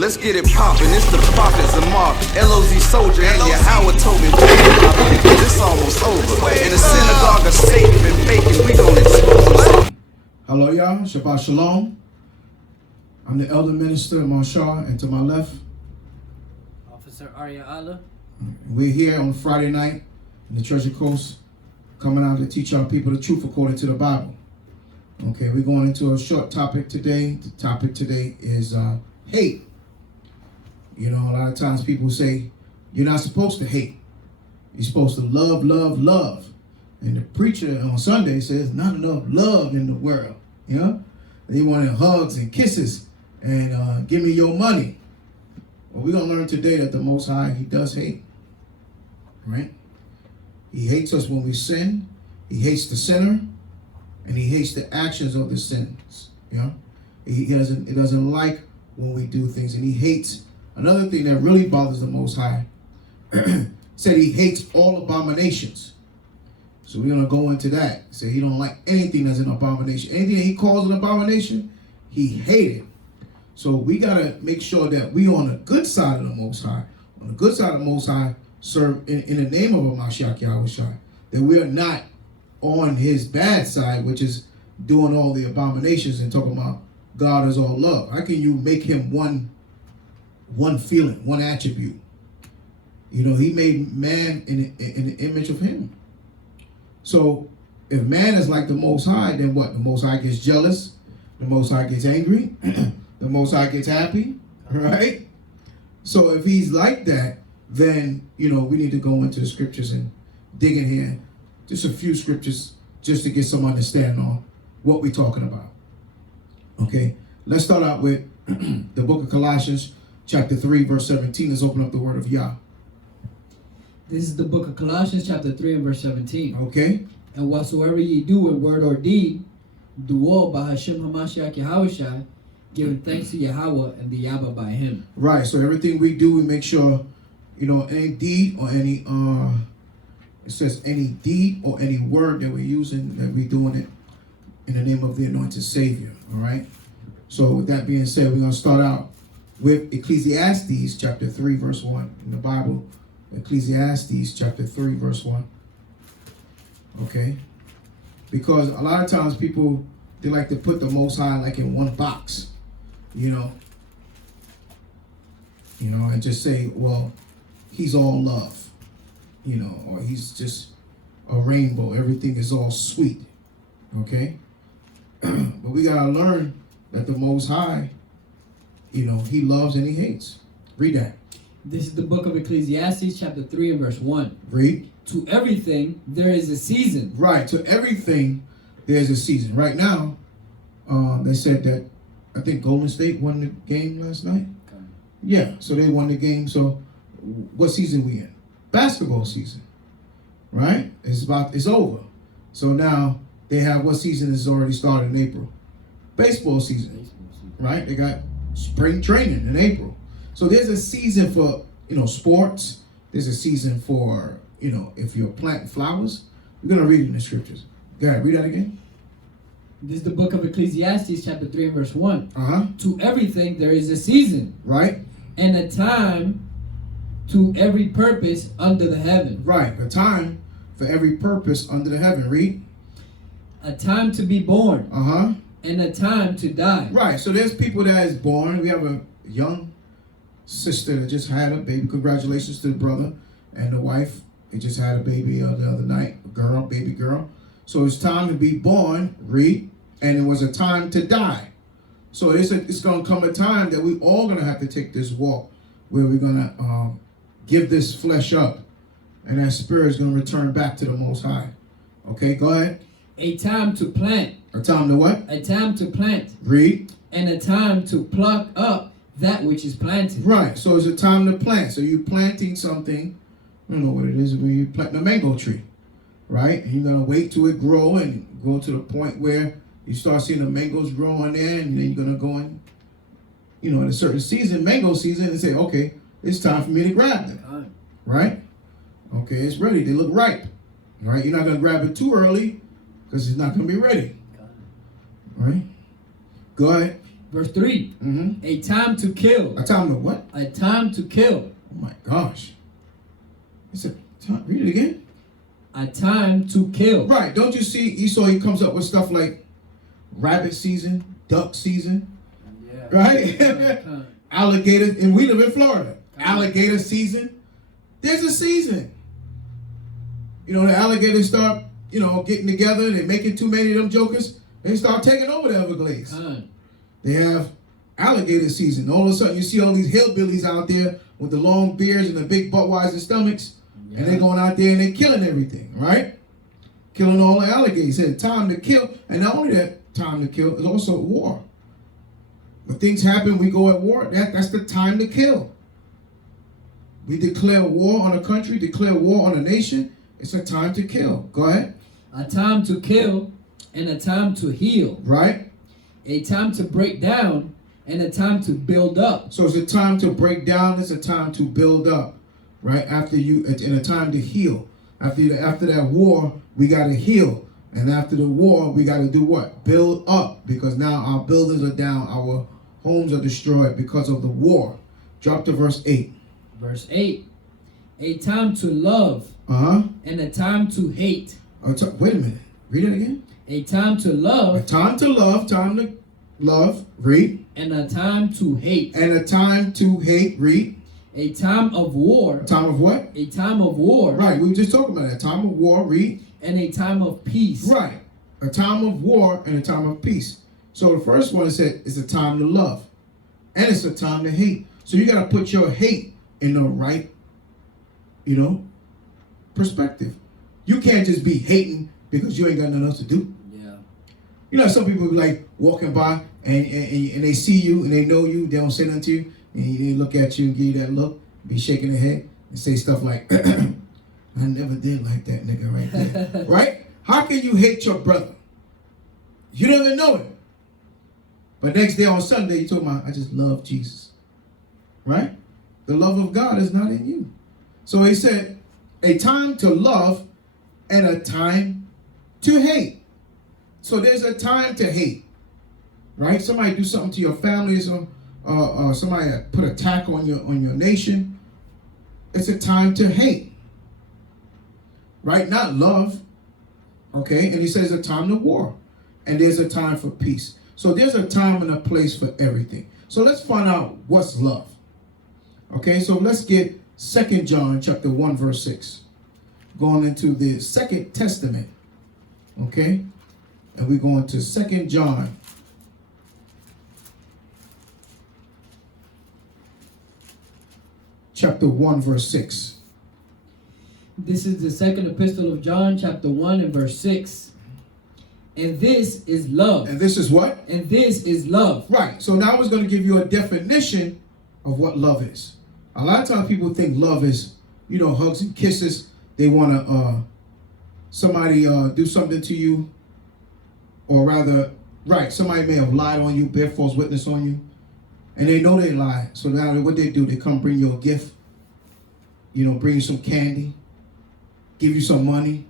Let's get it poppin'. It's the prophet Zamar, LOZ soldier, and Yahweh told me this almost over. In the synagogue of Satan been faking, we gon' expose them. Hello, y'all. Shabbat Shalom. I'm the elder minister, Marshall, and to my left, Officer Arya Allah. we're here on Friday night in the Treasure Coast, coming out to teach our people the truth according to the Bible. Okay, we're going into a short topic today. The topic today is hate. You know, a lot of times people say, you're not supposed to hate. You're supposed to love, love, love. And the preacher on Sunday says, not enough love in the world. You know? They wanted hugs and kisses and give me your money. Well, we're going to learn today that the Most High, He does hate. Right? He hates us when we sin. He hates the sinner. And He hates the actions of the sins. You know? He doesn't like when we do things. And He hates. Another thing that really bothers the Most High, said He hates all abominations. So we're going to go into that. Say He don't like anything that's an abomination. Anything that He calls an abomination, He hated. So we got to make sure that we on the good side of the Most High. On the good side of the Most High, serve in the name of a Mashiach Yahushua. That we are not on His bad side, which is doing all the abominations and talking about God is all love. How can you make Him one feeling, one attribute? You know, He made man in the image of Him. So if man is like the Most High, then what? The Most High gets jealous. The Most High gets angry. The Most High gets happy. Right? So if He's like that, then, you know, we need to go into the scriptures and dig in here. Just a few scriptures just to get some understanding on what we're talking about. Okay? Let's start out with the book of Colossians, chapter 3, verse 17. Let's open up the word of Yah. This is the book of Colossians, chapter 3 and verse 17. Okay. And whatsoever ye do in word or deed, do all by Hashem HaMashiach Yahushua, giving thanks to Yahweh and the Yahweh by Him. Right. So everything we do, we make sure, you know, any deed or any, it says any deed or any word that we're using, that we're doing it in the name of the anointed Savior. All right. So with that being said, we're going to start out with Ecclesiastes chapter 3, verse 1 in the Bible. Ecclesiastes chapter 3, verse 1. Okay? Because a lot of times people, they like to put the Most High like in one box, you know, and just say, well, He's all love, you know, or He's just a rainbow. Everything is all sweet. Okay? But we got to learn that the Most High, you know, He loves and He hates. Read that. This is the book of Ecclesiastes, chapter 3 and verse 1. Read. To everything there is a season. Right. To everything there's a season. Right now, they said that, I think Golden State won the game last night. Okay. Yeah. So they won the game. So what season we in? Basketball season. Right? It's over. So now they have what season has already started in April? Baseball season. Right? They got spring training in April. So there's a season for, you know, sports. There's a season for, you know, if you're planting flowers. We're going to read it in the scriptures. Go ahead, read that again. This is the book of Ecclesiastes, chapter 3 and verse 1. Uh-huh. To everything there is a season. Right. And a time to every purpose under the heaven. Right. A time for every purpose under the heaven. Read. A time to be born. Uh-huh. And a time to die. Right. So there's people that is born. We have a young sister that just had a baby. Congratulations to the brother and the wife. They just had a baby the other night. A baby girl. So it's time to be born. Read. And it was a time to die. So it's going to come a time that we all going to have to take this walk where we're going to give this flesh up. And that spirit is going to return back to the Most High. Okay, go ahead. A time to plant. A time to what? A time to plant. Read. And a time to pluck up that which is planted. Right. So it's a time to plant. So you're planting something. I don't know what it is. When you plant a mango tree. Right? And you're going to wait till it grow and go to the point where you start seeing the mangoes grow on there. And then you're going to go in, you know, in a certain season, mango season, and say, okay, it's time for me to grab them. Right? Okay, it's ready. They look ripe. Right? You're not going to grab it too early because it's not going to be ready. Right? Go ahead. Verse 3. Mm-hmm. A time to kill. A time to what? A time to kill. Oh my gosh. It's a time. Read it again. A time to kill. Right. Don't you see Esau, he comes up with stuff like rabbit season, duck season, Yeah. right? Alligator, and we live in Florida. Alligator season. There's a season. You know, the alligators start, getting together. They're making too many of them jokers. They start taking over the Everglades. They have alligator season. All of a sudden, you see all these hillbillies out there with the long beards and the big Budweiser stomachs. Yeah. And they're going out there and they're killing everything, right? Killing all the alligators. He said time to kill. And not only that, time to kill is also war. When things happen, we go at war. That's the time to kill. We declare war on a country, declare war on a nation. It's a time to kill. Go ahead. A time to kill and a time to heal. Right. A time to break down and a time to build up. So it's a time to break down. It's a time to build up. Right. In a time to heal. After that war, we got to heal. And after the war, we got to do what? Build up. Because now our buildings are down. Our homes are destroyed because of the war. Drop to verse 8. Verse 8. A time to love and a time to hate. Wait a minute. Read it again. A time to love. A time to love. Time to love. Read. And a time to hate. And a time to hate. Read. A time of war. A time of what? A time of war. Right. We were just talking about that. Time of war. Read. And a time of peace. Right. A time of war and a time of peace. So the first one said it's a time to love. And it's a time to hate. So you got to put your hate in the right, perspective. You can't just be hating because you ain't got nothing else to do. Yeah. Some people be like walking by and they see you and they know you, they don't say nothing to you, and they look at you and give you that look, be shaking their head and say stuff like, I never did like that nigga right there. Right? How can you hate your brother? You don't even know him. But next day on Sunday, you talking about, I just love Jesus. Right? The love of God is not in you. So he said, a time to love and a time to hate. So there's a time to hate. Right? Somebody do something to your family, somebody put an attack on your nation. It's a time to hate. Right? Not love. Okay? And he says a time to war. And there's a time for peace. So there's a time and a place for everything. So let's find out what's love. Okay, so let's get 2 John chapter 1 verse 6. Going into the Second Testament. Okay? And we're going to 2 John chapter 1 verse 6. This is the second epistle of John chapter 1 and verse 6. And this is love. And this is what? And this is love. Right. So now I was going to give you a definition of what love is. A lot of times people think love is, hugs and kisses. They want to, somebody do something to you. Or rather, right, somebody may have lied on you, bear false witness on you. And they know they lied. So now what they do, they come bring you a gift. Bring you some candy. Give you some money.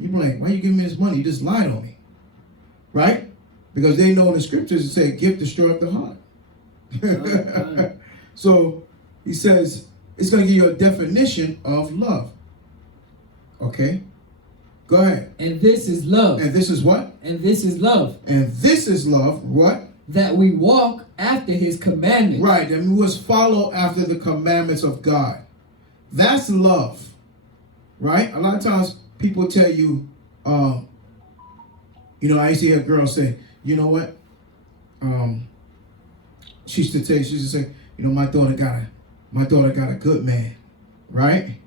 You be like, why you giving me this money? You just lied on me. Right? Because they know in the scriptures it says, gift destroyeth the heart. So he says, it's going to give you a definition of love. Okay? Go ahead. And this is love. And this is what? And this is love. And this is love. What? That we walk after his commandments. Right. And we must follow after the commandments of God. That's love. Right? A lot of times people tell you, I used to hear a girl say, you know what? She used to say, my daughter got a good man, right?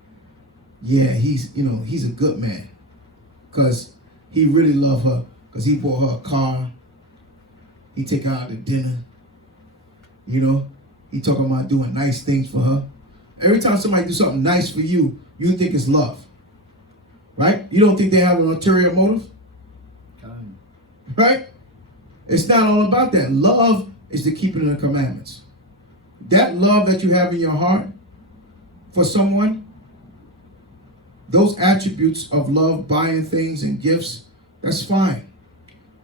Yeah, he's a good man, cause he really loved her, cause he bought her a car. He take her out to dinner. He talking about doing nice things for her. Every time somebody do something nice for you, you think it's love. Right? You don't think they have an ulterior motive? Right? It's not all about that. Love is the keeping of the commandments. That love that you have in your heart for someone, those attributes of love, buying things and gifts, that's fine.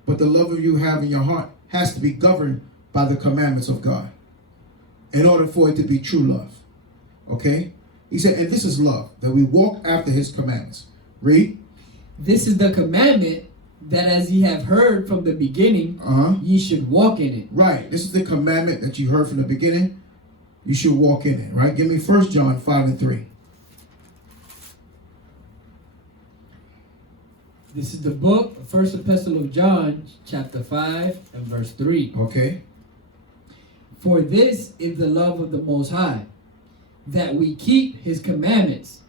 But the love of you have in your heart has to be governed by the commandments of God in order for it to be true love. Okay? He said, and this is love, that we walk after his commandments. Read. This is the commandment, that as ye have heard from the beginning, ye should walk in it. Right. This is the commandment that you heard from the beginning. You should walk in it. Right? Give me 1 John 5:3. This is the book, First Epistle of John, chapter 5 and verse 3. Okay. For this is the love of the Most High, that we keep his commandments,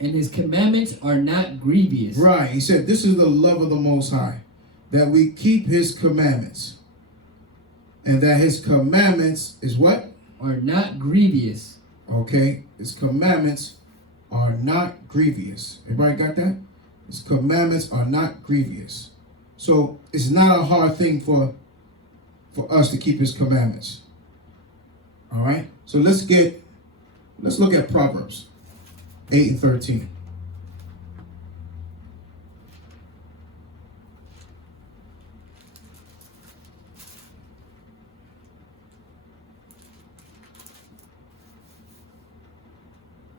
and his commandments are not grievous. Right. He said, this is the love of the Most High, that we keep his commandments. And that his commandments is what? Are not grievous. Okay. His commandments are not grievous. Everybody got that? His commandments are not grievous. So it's not a hard thing for us to keep his commandments. All right. So let's look at Proverbs 8 and 13.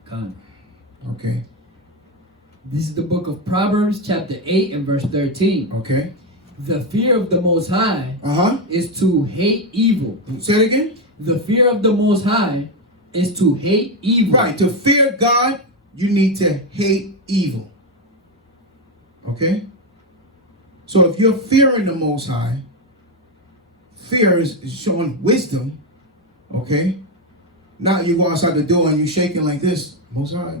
Come. Okay. This is the book of Proverbs, chapter 8 and verse 13. Okay. The fear of the Most High is to hate evil. Say it again. The fear of the Most High is to hate evil. Right. To fear God, you need to hate evil. Okay? So if you're fearing the Most High, fear is showing wisdom. Okay? Now you go outside the door and you're shaking like this. Most High.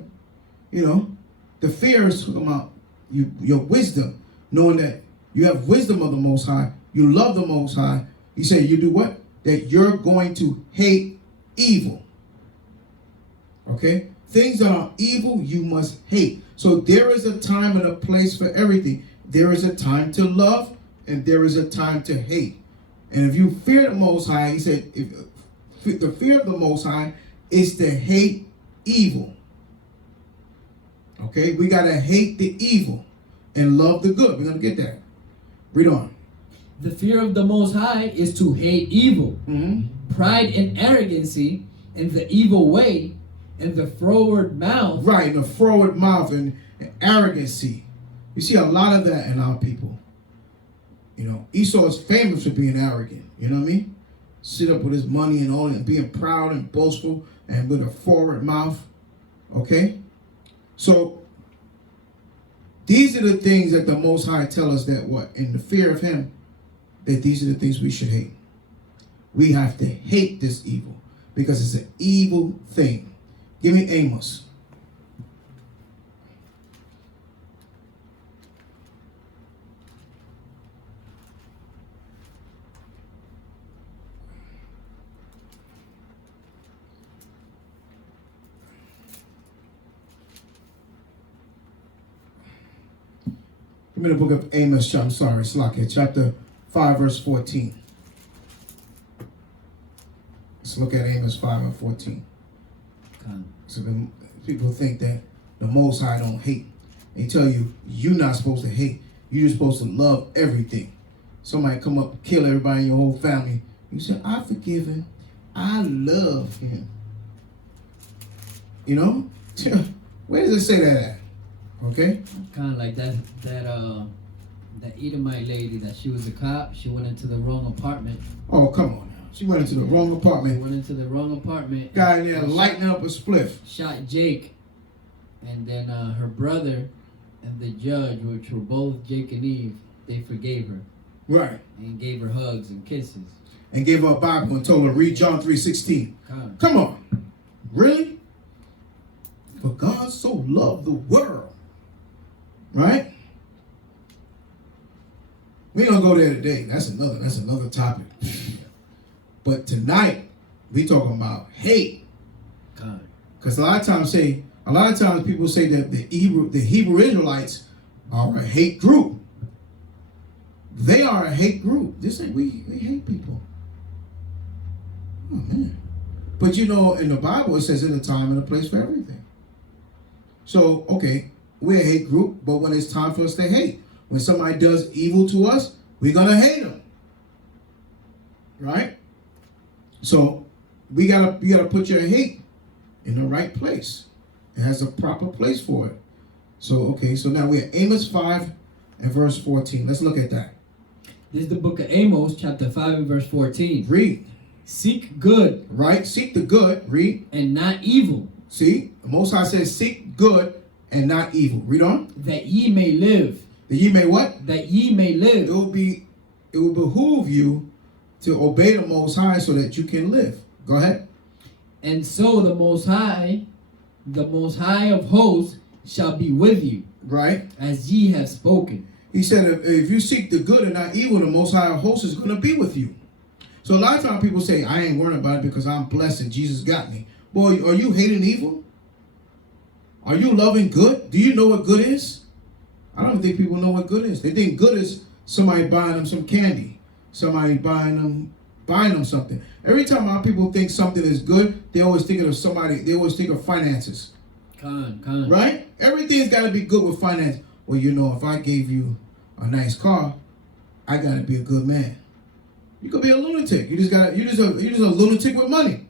You know? The fear is talking about your wisdom. Knowing that you have wisdom of the Most High. You love the Most High. You say you do what? That you're going to hate evil. Okay? Things that are evil, you must hate. So there is a time and a place for everything. There is a time to love and there is a time to hate. And if you fear the Most High, he said, if the fear of the Most High is to hate evil. Okay? We got to hate the evil and love the good. We're going to get that. Read on. The fear of the Most High is to hate evil, pride and arrogancy, and the evil way, and the froward mouth. Right, the froward mouth and arrogancy. You see a lot of that in our people. You know, Esau is famous for being arrogant. You know what I mean? Sit up with his money and all and being proud and boastful and with a forward mouth. Okay? So, these are the things that the Most High tell us that what? In the fear of him, that these are the things we should hate. We have to hate this evil because it's an evil thing. Give me Amos. Give me the book of Amos, chapter 5, verse 14. Let's look at Amos 5 and 14. So people think that the Most High don't hate. They tell you, you're not supposed to hate. You're just supposed to love everything. Somebody come up and kill everybody in your whole family. You say, I forgive him. I love him. You know? Where does it say that at? Okay? Kind of like that Edomite lady that she was a cop. She went into the wrong apartment. Oh, come on now. She went into the wrong apartment. Went into the wrong apartment. Guy in there lighting up a spliff. Shot Jake. And then her brother and the judge, which were both Jake and Eve, they forgave her. Right. And gave her hugs and kisses. And gave her a Bible and told her, read John 3:16. Come on. Really? For God so loved the world. Right? We don't go there today. That's another topic. But tonight, we talking about hate. Because a lot of times people say that the Hebrew Israelites are a hate group. They are a hate group. This ain't we hate people. Oh man. But you know, in the Bible it says in a time and a place for everything. So, okay, we're a hate group, but when it's time for us to hate, when somebody does evil to us, we're gonna hate them. Right? So you gotta put your hate in the right place. It has a proper place for it. So so now we're at Amos 5 and verse 14. Let's look at that. This is the book of Amos, chapter 5 and verse 14. Read. Seek good. Right? Seek the good. Read. And not evil. See? The Most High says seek good and not evil. Read on. That ye may live. That ye may what? That ye may live. It will behoove you to obey the Most High so that you can live. Go ahead. And so the Most High of hosts shall be with you. Right? As ye have spoken. He said if you seek the good and not evil, the Most High of hosts is going to be with you. So a lot of times people say, I ain't worried about it because I'm blessed and Jesus got me. Boy, are you hating evil? Are you loving good? Do you know what good is? I don't think people know what good is. They think good is somebody buying them some candy. Somebody buying them something. Every time our people think something is good, they always think of somebody, they always think of finances. Right? Everything's got to be good with finance. Well, if I gave you a nice car, I got to be a good man. You could be a lunatic. You're just a lunatic with money.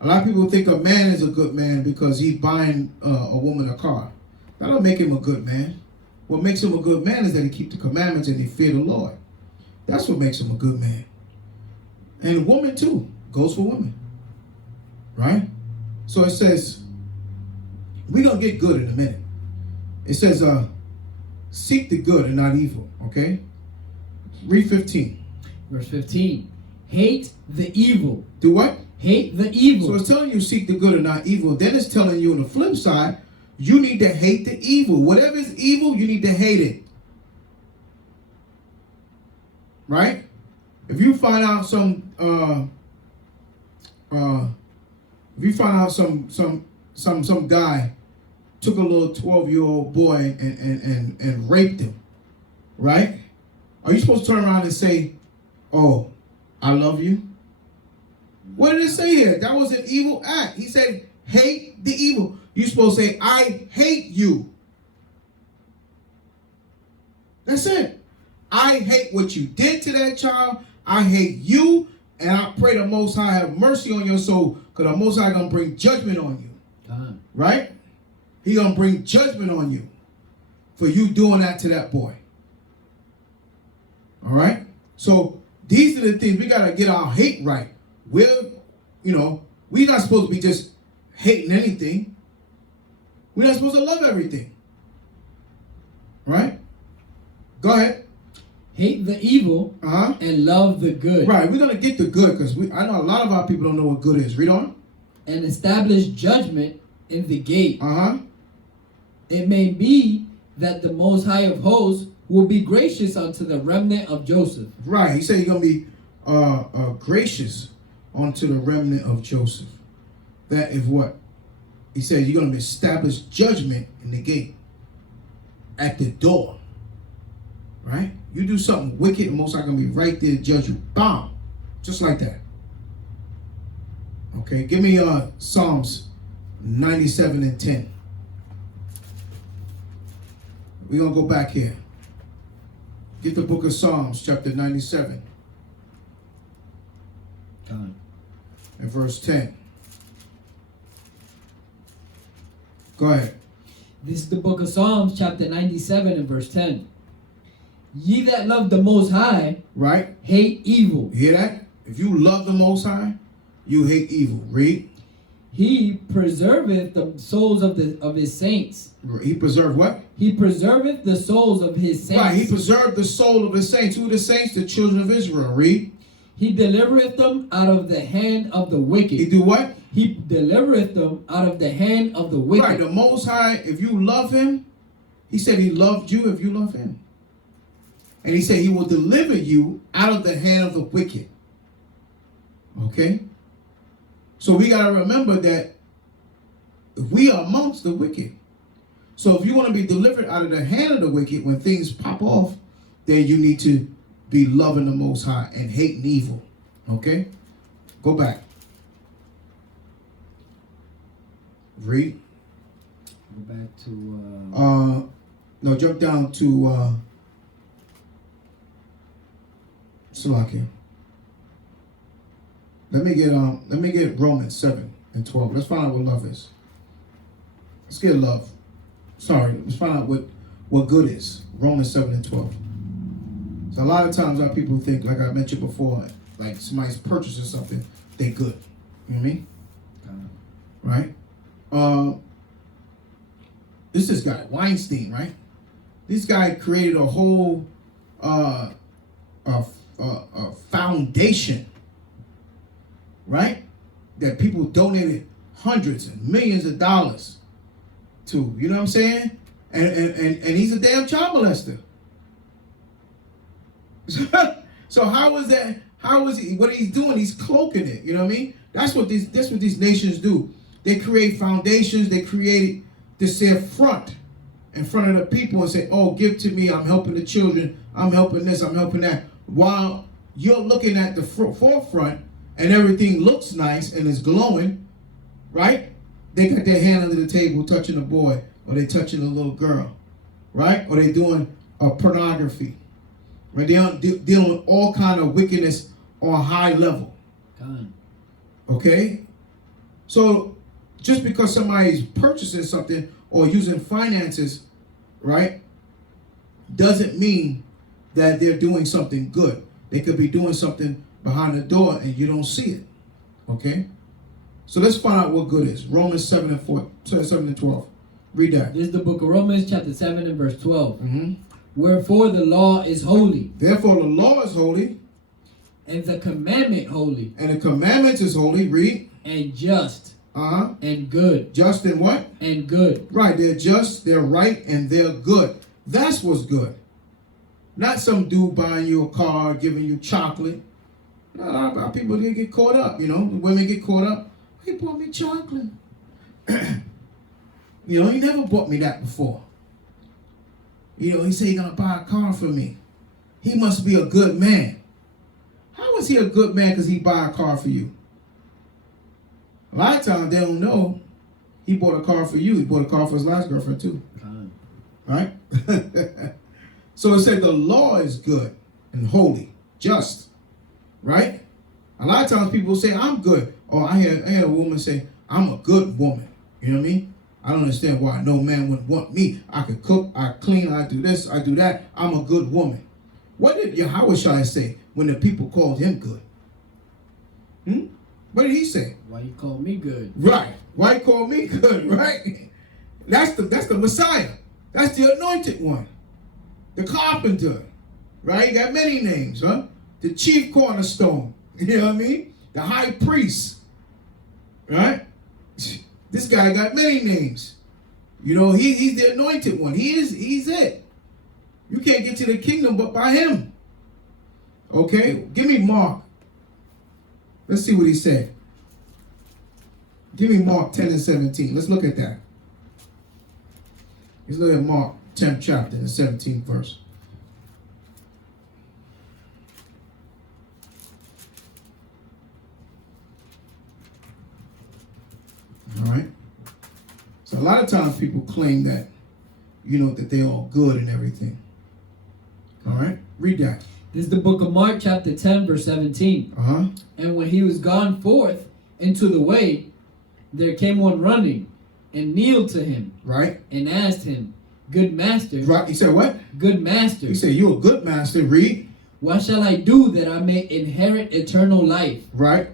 A lot of people think a man is a good man because he's buying a woman a car. That don't make him a good man. What makes him a good man is that he keeps the commandments and he fear the Lord. That's what makes him a good man. And a woman too goes for women. Right? So it says, we're going to get good in a minute. It says, seek the good and not evil. Okay? Read 15. Verse 15. Hate the evil. Do what? Hate the evil. So it's telling you seek the good and not evil. Then it's telling you on the flip side, you need to hate the evil. Whatever is evil, you need to hate it. Right? If you find out some guy took a little 12-year-old boy and raped him, right? Are you supposed to turn around and say, oh, I love you? What did it say here? That was an evil act. He said, hate the evil. You're supposed to say, I hate you. That's it. I hate what you did to that child. I hate you. And I pray the Most High have mercy on your soul, because the Most High going to bring judgment on you. Right? He going to bring judgment on you for you doing that to that boy. All right? So these are the things we got to get our hate right. We're not supposed to be just hating anything. We're not supposed to love everything. Right? Go ahead. Hate the evil and love the good. Right, we're going to get the good because I know a lot of our people don't know what good is. Read on. And establish judgment in the gate. It may be that the Most High of hosts will be gracious unto the remnant of Joseph. Right, he said he's going to be gracious unto the remnant of Joseph. That is what? He said you're going to establish judgment in the gate. At the door. Right? You do something wicked, and Most High going to be right there to judge you. Bam! Just like that. Okay, give me Psalms 97 and 10. We're going to go back here. Get the book of Psalms, chapter 97. And verse 10. Go ahead. This is the book of Psalms, chapter 97 and verse 10. Ye that love the Most High, right, hate evil. You hear that? If you love the Most High, you hate evil. Read. He preserveth the souls of his saints. He preserved what? He preserveth the souls of his saints. Right, he preserved the soul of the saints. Who are the saints? The children of Israel. Read. He delivereth them out of the hand of the wicked. He do what? He delivereth them out of the hand of the wicked. Right, the Most High, if you love him, he said he loved you if you love him. And he said he will deliver you out of the hand of the wicked. Okay? So we got to remember that we are amongst the wicked. So if you want to be delivered out of the hand of the wicked when things pop off, then you need to be loving the Most High and hating evil. Okay? Go back. Read. Go back to... No, jump down to... Salakia. Let me get Romans 7 and 12. Let's find out what love is. Let's get love. Sorry, let's find out what good is. Romans 7 and 12. So a lot of times our people think, like I mentioned before, like somebody's purchasing something, they good. You know what I mean? Right? This guy, Weinstein, right? This guy created a whole a foundation, right? That people donated hundreds and millions of dollars to. You know what I'm saying? And he's a damn child molester. So how is that? How is he? What he's doing? He's cloaking it. You know what I mean? That's what these nations do. They create foundations. They create this front in front of the people and say, "Oh, give to me. I'm helping the children. I'm helping this. I'm helping that." While you're looking at the forefront and everything looks nice and is glowing, right? They got their hand under the table touching a boy, or they touching a little girl, right? Or they doing pornography. Right? They're dealing with all kind of wickedness on a high level. God. Okay? So just because somebody's purchasing something or using finances, right, doesn't mean that they're doing something good. They could be doing something behind the door and you don't see it. Okay? So let's find out what good is. Romans 7 and 12. Read that. This is the book of Romans chapter 7 and verse 12. Mm-hmm. Wherefore the law is holy. Therefore the law is holy. And the commandment holy. And the commandment is holy. Read. And just. Uh-huh. And good. Just and what? And good. Right. They're just, they're right, and they're good. That's what's good. Not some dude buying you a car, giving you chocolate. A lot of people, they get caught up, you know. The women get caught up. He bought me chocolate. You know, he never bought me that before. You know, he said he's going to buy a car for me. He must be a good man. How is he a good man because he buy a car for you? A lot of times they don't know he bought a car for you. He bought a car for his last girlfriend too. Right? So it said the law is good and holy, just. Right? A lot of times people say, I'm good. Or I had a woman say, I'm a good woman. You know what I mean? I don't understand why no man would want me. I could cook, I clean, I do this, I do that. I'm a good woman. What did Yahweh say when the people called him good? What did he say? Why you call me good? Right. Why you call me good, right? That's the Messiah. That's the anointed one. The carpenter. Right? He got many names, huh? The chief cornerstone. You know what I mean? The high priest. Right? This guy got many names. You know, he's the anointed one. He's it. You can't get to the kingdom but by him. Okay? Give me Mark. Let's see what he said. Give me Mark 10 and 17. Let's look at that. Let's look at Mark 10th chapter, the 17th verse. All right. So a lot of times people claim that, you know, that they're all good and everything. All right. Read that. This is the book of Mark chapter 10 verse 17. Uh-huh. And when he was gone forth into the way, there came one running and kneeled to him. Right. And asked him, Good master. Right. He said what? Good master. He said, you're a good master. Read. What shall I do that I may inherit eternal life? Right.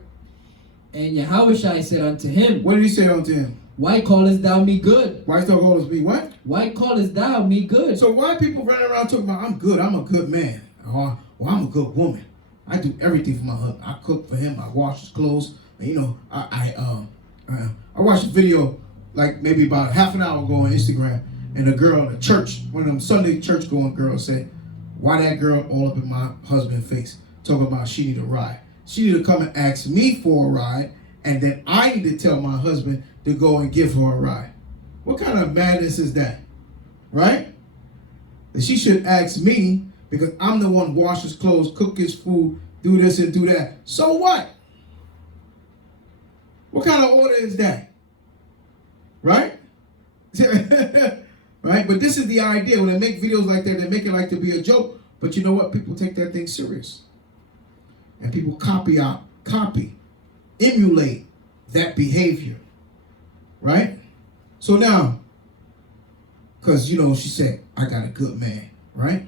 And Yahushua said unto him, What did he say unto him? Why callest thou me good? Why thou callest me what? Why callest thou me good? So why people running around talking about I'm good, I'm a good man, or well, I'm a good woman. I do everything for my husband. I cook for him. I wash his clothes. And, you know, I watched a video like maybe about half an hour ago on Instagram, and a girl in the church, one of them Sunday church going girls, said, "Why that girl all up in my husband's face talking about she need a ride? She need to come and ask me for a ride, and then I need to tell my husband to go and give her a ride." What kind of madness is that? Right? That she should ask me because I'm the one wash his clothes, cook his food, do this and do that. So what? What kind of order is that? Right? Right? But this is the idea. When they make videos like that, they make it like to be a joke. But you know what? People take that thing serious. And people copy. emulate that behavior. Right? So now, because, she said, I got a good man. Right?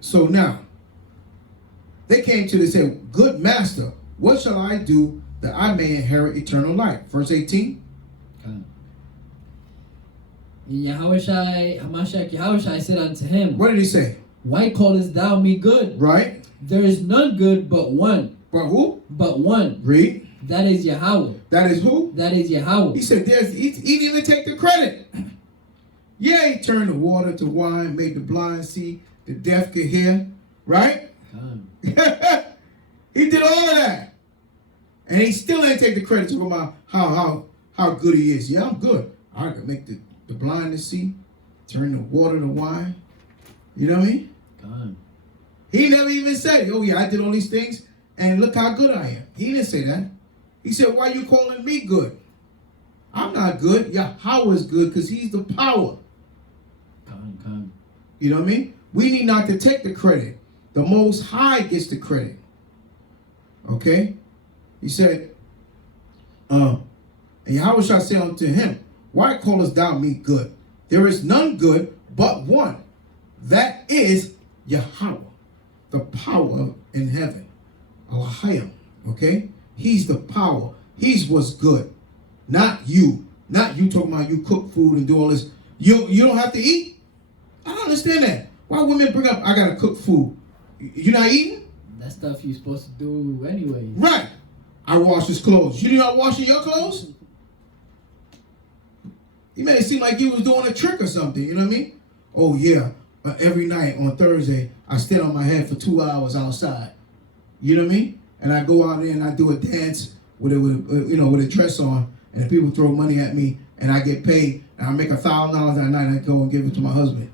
So now, they came to and said, good master, what shall I do that I may inherit eternal life? Verse 18. Yahushai said unto him, what did he say? Why callest thou me good? Right. There is none good but one. But who? But one. Read. That is Yahweh. That is who? That is Yahweh. He said, he didn't even take the credit. Yeah, he turned the water to wine, made the blind see, the deaf could hear. Right? He did all of that. And he still didn't take the credit to about how good he is. Yeah, I'm good. I can make the blind to see, turn the water to wine. You know what I mean? He never even said, oh yeah, I did all these things and look how good I am. He didn't say that. He said, why are you calling me good? I'm not good. Yahweh is good because he's the power. You know what I mean? We need not to take the credit. The Most High gets the credit. Okay? He said, and Yahweh shall say unto him, why callest thou me good? There is none good but one. That is Yahweh, the power in heaven. Allahayim. Okay? He's the power. He's what's good. Not you. Not you talking about you cook food and do all this. You don't have to eat? I don't understand that. Why women bring up, I gotta cook food? You're not eating? That stuff you're supposed to do anyway. Right. I wash his clothes. You not washing your clothes? You made it seem like you was doing a trick or something. You know what I mean? Oh yeah. Every night on Thursday, I stand on my head for 2 hours outside. You know what I mean? And I go out there and I do a dance with a dress on, and the people throw money at me, and I get paid, and I make $1,000 that night. And I go and give it to my husband.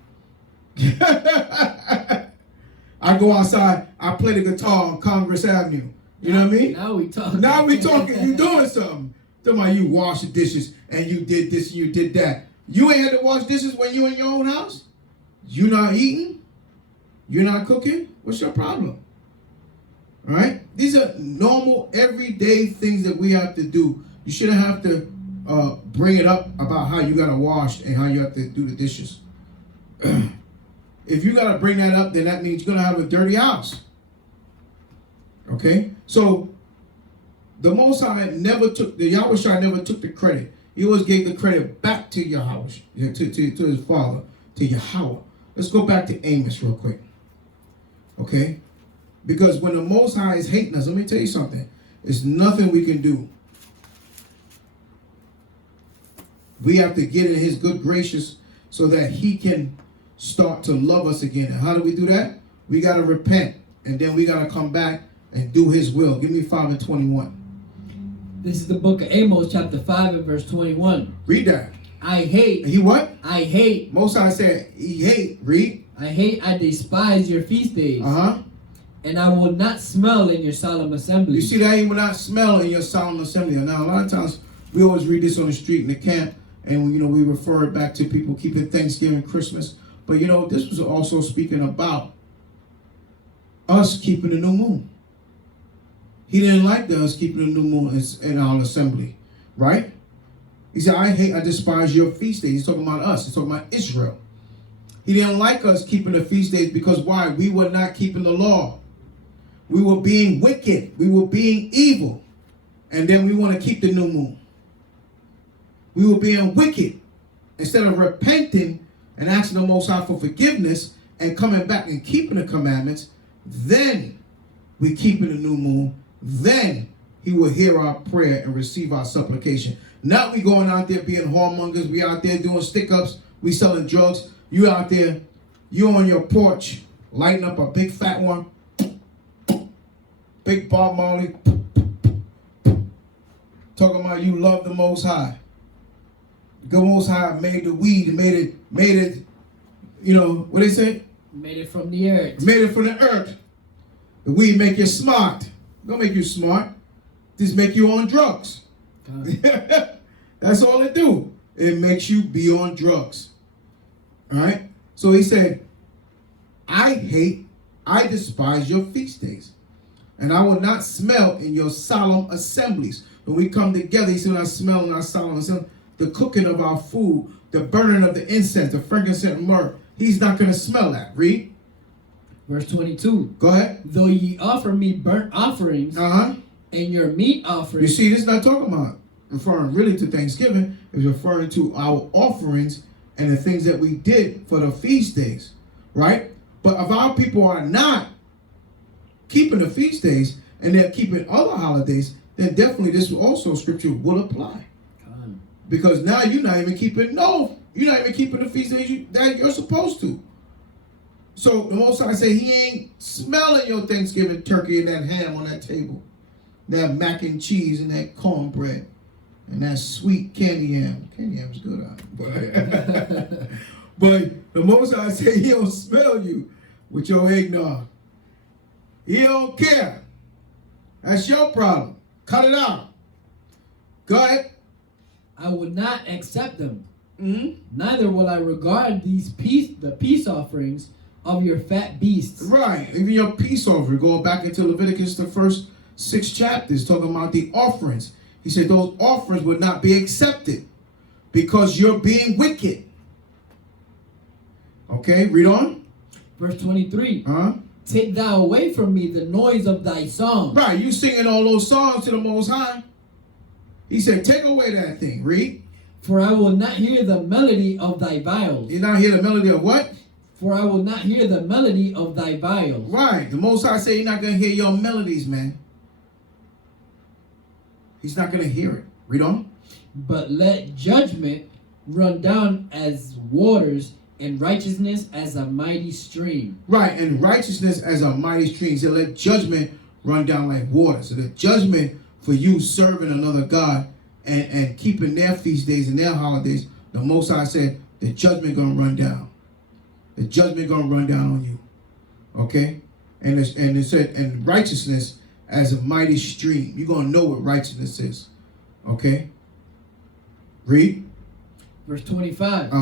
I go outside. I play the guitar on Congress Avenue. You know what I mean? Now we talking. Now we talking. You doing something? Talking about you wash the dishes and you did this and you did that. You ain't had to wash dishes when you in your own house. You not eating. You're not cooking. What's your problem? All right? These are normal, everyday things that we have to do. You shouldn't have to bring it up about how you got to wash and how you have to do the dishes. If you got to bring that up, then that means you're going to have a dirty house. Okay? So, the Most High Yahushua never took the credit. He always gave the credit back to Yahushua, to his father, to Yahweh. Let's go back to Amos real quick. Okay? Because when the Most High is hating us, let me tell you something. There's nothing we can do. We have to get in his good gracious so that he can start to love us again. And how do we do that? We got to repent. And then we got to come back and do his will. Give me 5:21. This is the book of Amos, chapter 5 and verse 21. Read that. I hate. He what? I hate. Most High said he hate. Read. I despise your feast days. Uh-huh. And I will not smell in your solemn assembly. You see that? He will not smell in your solemn assembly. Now, a lot of times, we always read this on the street in the camp, and we refer it back to people keeping Thanksgiving, Christmas. But this was also speaking about us keeping the new moon. He didn't like us keeping the new moon in our assembly, right? He said, I despise your feast days. He's talking about us. He's talking about Israel. He didn't like us keeping the feast days because why? We were not keeping the law. We were being wicked. We were being evil. And then we want to keep the new moon. We were being wicked. Instead of repenting and asking the Most High for forgiveness and coming back and keeping the commandments, then we keeping the new moon. Then he will hear our prayer and receive our supplication. Not we going out there being whoremongers. We out there doing stick-ups. We selling drugs. You out there, you on your porch, lighting up a big fat one. Big Bob Marley. Talking about you love the Most High. The Most High made the weed and made it, what they say? Made it from the earth. Made it from the earth. The weed make you smart. Don't make you smart. Just make you on drugs. That's all it do. It makes you be on drugs. All right? So he said, I despise your feast days. And I will not smell in your solemn assemblies. When we come together, he said, when I smell in our solemn assembly, the cooking of our food, the burning of the incense, the frankincense and myrrh, he's not going to smell that. Read. Verse 22. Go ahead. Though ye offer me burnt offerings and your meat offerings. You see, this is not talking about referring really to Thanksgiving. It's referring to our offerings and the things that we did for the feast days. Right? But if our people are not keeping the feast days and they're keeping other holidays, then definitely this also scripture will apply. Because now you're not even keeping the feast days that you're supposed to. So the Most High say he ain't smelling your Thanksgiving turkey and that ham on that table, that mac and cheese and that cornbread and that sweet candy yam. Candy yam's good, but the Most High say he don't smell you with your eggnog. He don't care. That's your problem. Cut it out. Go ahead. I will not accept them. Neither will I regard the peace offerings of your fat beasts. Right. Even your peace offering. Going back into Leviticus, the first 6 chapters, talking about the offerings. He said those offerings would not be accepted because you're being wicked. Okay, read on. Verse 23. Take thou away from me the noise of thy song. Right, you singing all those songs to the Most High. He said, take away that thing. Read. For I will not hear the melody of thy viols. You not hear the melody of what? For I will not hear the melody of thy viols. Right. The Most High say you're not going to hear your melodies, man. He's not going to hear it. Read on. But let judgment run down as waters and righteousness as a mighty stream. Right. And righteousness as a mighty stream. So let judgment run down like water. So the judgment for you serving another God and keeping their feast days and their holidays, the Most High said the judgment going to run down. The judgment going to run down on you. Okay? And it said, and righteousness as a mighty stream. You're going to know what righteousness is. Okay? Read. Verse 25.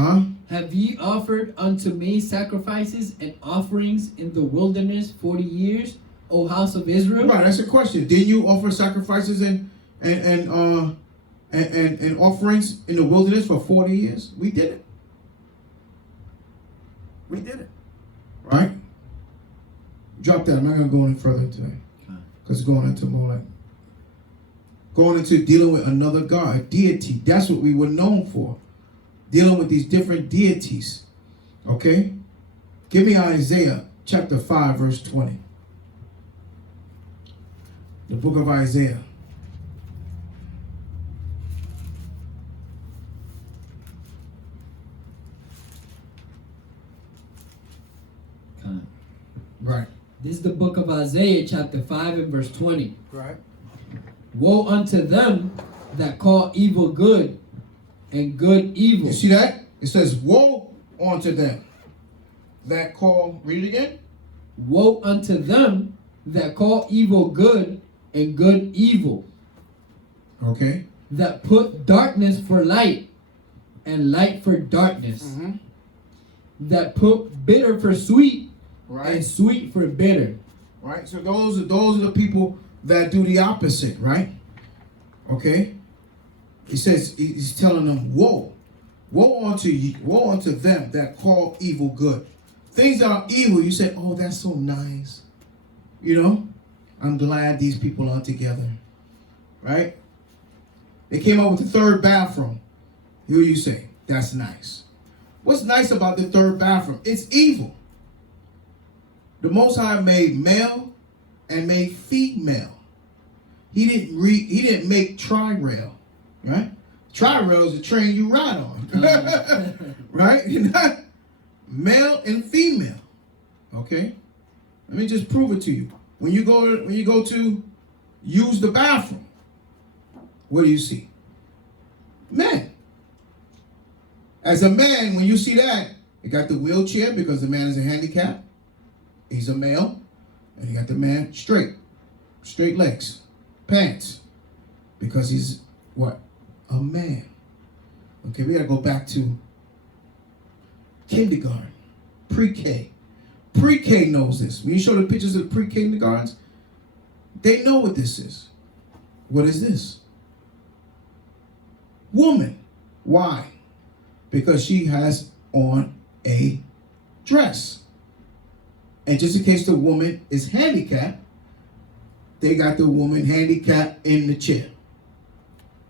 Have ye offered unto me sacrifices and offerings in the wilderness 40 years, O house of Israel? Right, that's a question. Did you offer sacrifices and offerings in the wilderness for 40 years? We did it. We did it. Right? Drop that. I'm not going to go any further today. Because going into more like going into dealing with another God, a deity. That's what we were known for. Dealing with these different deities. Okay? Give me Isaiah chapter 5, verse 20. The book of Isaiah. Right. This is the book of Isaiah chapter 5 and verse 20. Right. Woe unto them that call evil good and good evil. You see that? It says, woe unto them that call, read it again. Woe unto them that call evil good and good evil. Okay. That put darkness for light and light for darkness. That put bitter for sweet and sweet for bitter. Right. So those are the people that do the opposite, right? Okay. He says he's telling them, woe. Woe unto you, woe unto them that call evil good. Things that are evil, you say, oh, that's so nice. You know, I'm glad these people are together. Right? They came up with the third bathroom. Here you say, that's nice. What's nice about the third bathroom? It's evil. The Most High made male and made female. He didn't make tri-rail, right? Tri-rail is a train you ride on, right? Not male and female. Okay, let me just prove it to you. When you go to use the bathroom, what do you see? Men. As a man, when you see that, you got the wheelchair because the man is a handicap. He's a male, and you got the man straight legs, pants, because he's what? A man. Okay, we gotta go back to kindergarten, pre-K. Pre-K knows this. When you show the pictures of pre-kindergartens, They know what this is. What is this? Woman. Why? Because she has on a dress. And just in case the woman is handicapped, they got the woman handicapped in the chair.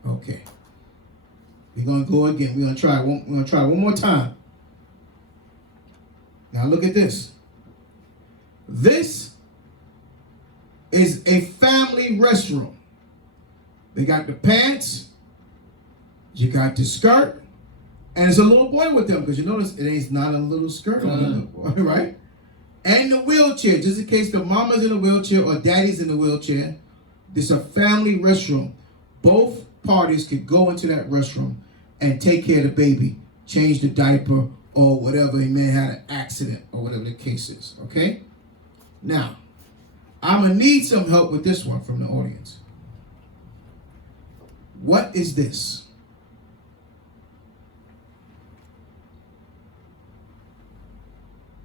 Okay. We're gonna go again. We're gonna try one more time. Now look at this. This is a family restroom. They got the pants, you got the skirt, and there's a little boy with them, because you notice it ain't not a little skirt on the little boy, right? And the wheelchair, just in case the mama's in a wheelchair or daddy's in a wheelchair. This is a family restroom. Both parties could go into that restroom and take care of the baby, change the diaper, or whatever. He may have had an accident or whatever the case is, okay? Now, I'm going to need some help with this one from the audience. What is this?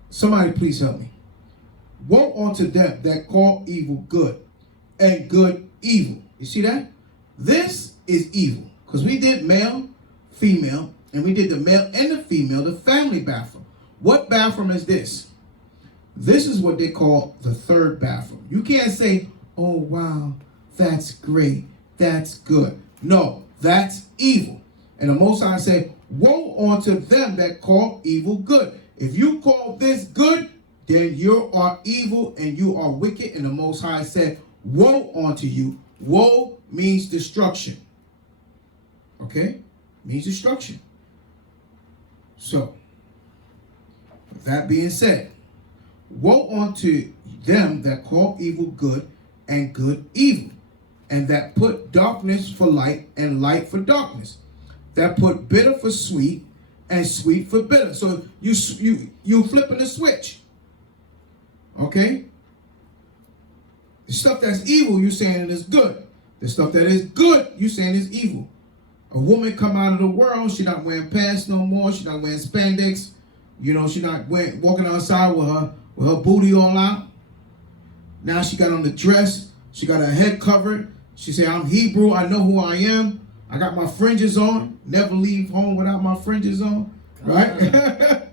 Somebody please help me. Woe unto them that call evil good and good evil. You see that? This is evil. Because we did male, female, and we did the male and the female, the family bathroom. What bathroom is this? This is what they call the third bathroom. You can't say, oh wow, that's great, that's good. No, that's evil. And the Most High said, woe unto them that call evil good. If you call this good, then you are evil and you are wicked. And the Most High said, woe unto you. Woe means destruction. Okay? Means destruction. So, with that being said, woe unto them that call evil good and good evil, and that put darkness for light and light for darkness, that put bitter for sweet and sweet for bitter. So you flipping the switch. Okay? The stuff that's evil, you saying it is good. The stuff that is good, you saying is evil. A woman come out of the world, she not wearing pants no more, she not wearing spandex, you know, she not walking outside with her booty all out. Now she got on the dress, she got her head covered. She say, I'm Hebrew, I know who I am. I got my fringes on. Never leave home without my fringes on. Right?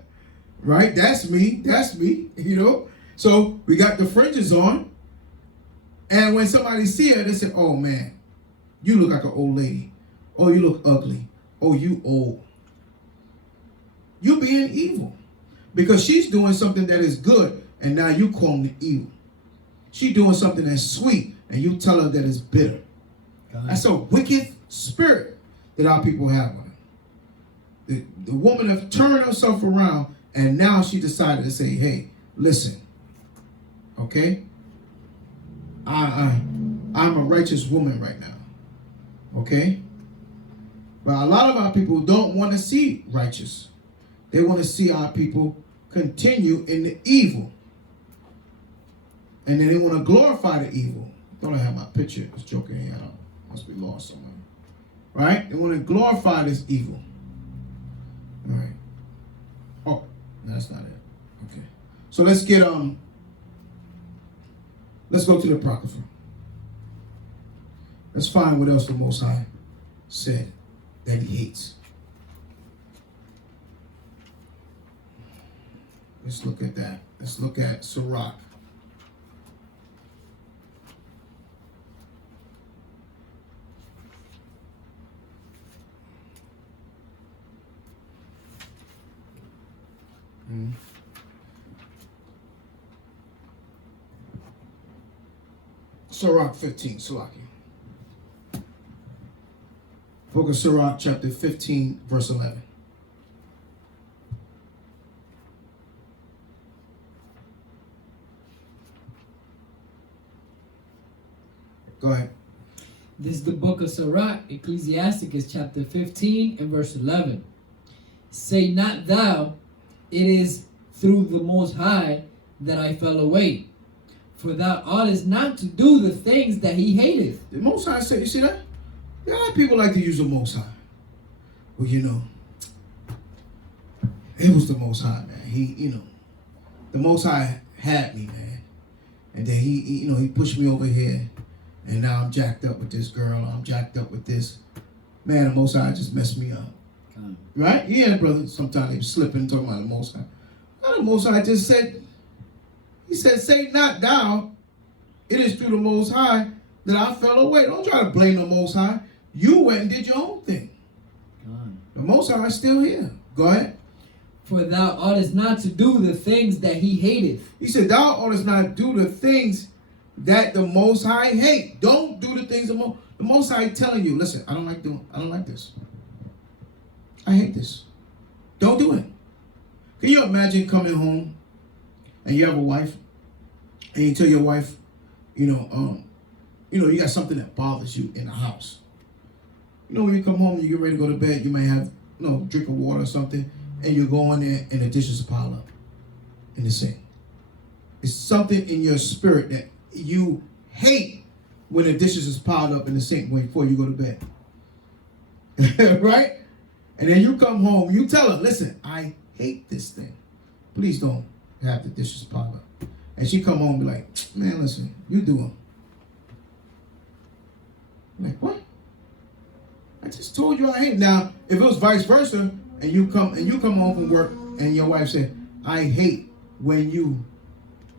Right? That's me. That's me. You know? So we got the fringes on. And when somebody see her, they say, oh man, you look like an old lady. Oh, you look ugly. Oh, you old. You being evil. Because she's doing something that is good, and now you calling it evil. She doing something that's sweet, and you tell her that it's bitter. That's a wicked spirit that our people have on her. The woman have turned herself around, and now she decided to say, hey, listen, okay? I'm a righteous woman right now, okay? But a lot of our people don't want to see righteous. They want to see our people continue in the evil. And then they want to glorify the evil. I thought I had my picture. I was joking here. Must be lost somewhere. Right? They want to glorify this evil. All right. Oh, no, that's not it. Okay. So let's go to the Apocrypha. Let's find what else the Most High said that he hates. Let's look at that. Let's look at Sirach. Sirach 15, Salaki. Book of Sirach, chapter 15, verse 11. Go ahead. This is the book of Sirach, Ecclesiasticus, chapter 15, and verse 11. Say not thou, it is through the Most High that I fell away. For thou oughtest not to do the things that he hateth. The Most High said, you see that? A lot of people like to use the Most High. Well, you know, it was the Most High, man. The Most High had me, man. And then he pushed me over here. and now I'm jacked up with this girl, or I'm jacked up with this. Man, the Most High just messed me up. Right? Yeah, brother. Sometimes they slip and talking about the Most High. Now the Most High just said, he said, say not thou, it is through the Most High that I fell away. Don't try to blame the Most High. You went and did your own thing. The Most High is still here. Go ahead. For thou oughtest not to do the things that he hateth. He said, thou oughtest not do the things that the Most High hate. Don't do the things the Most High telling you, listen, I don't like this. I hate this. Don't do it. Can you imagine coming home and you have a wife and you tell your wife, you got something that bothers you in the house. When you come home and you get ready to go to bed, you may have, drink of water or something, and you go in there and the dishes pile up in the sink. It's something in your spirit that you hate when the dishes is piled up in the sink before you go to bed. Right? And then you come home, you tell her, listen, I hate this thing. Please don't have the dishes piled up. And she come home and be like, man, listen, you do them. I'm like, what? I just told you I hate it. Now, if it was vice versa, and you come home from work and your wife said, I hate when you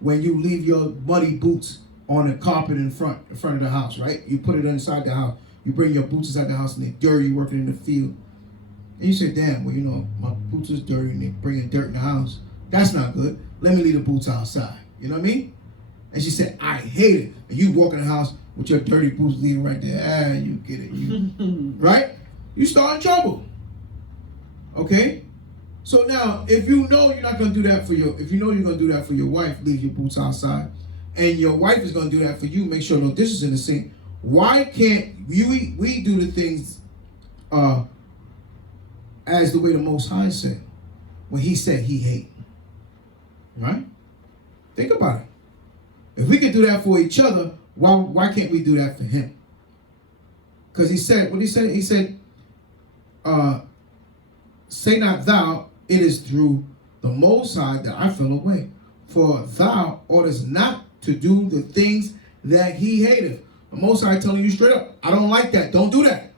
leave your muddy boots on the carpet in front of the house, right? You put it inside the house. You bring your boots inside the house and they're dirty working in the field. And you say, damn, well, my boots is dirty and they're bringing dirt in the house. That's not good. Let me leave the boots outside. You know what I mean? And she said, I hate it. And you walk in the house with your dirty boots leaving right there. You get it. Right? You start in trouble. Okay? So now, if you know you're not going to do that if you know you're going to do that for your wife, leave your boots outside, and your wife is going to do that for you, make sure no dishes in the sink, why can't we do the things as the way the Most High said, when he said he hate? Right? Think about it. If we can do that for each other, why can't we do that for him? Because he said, what he said? He said, say not thou, it is through the Most High that I fell away. For thou oughtest not to do the things that he hateth. The Most High telling you straight up, I don't like that. Don't do that.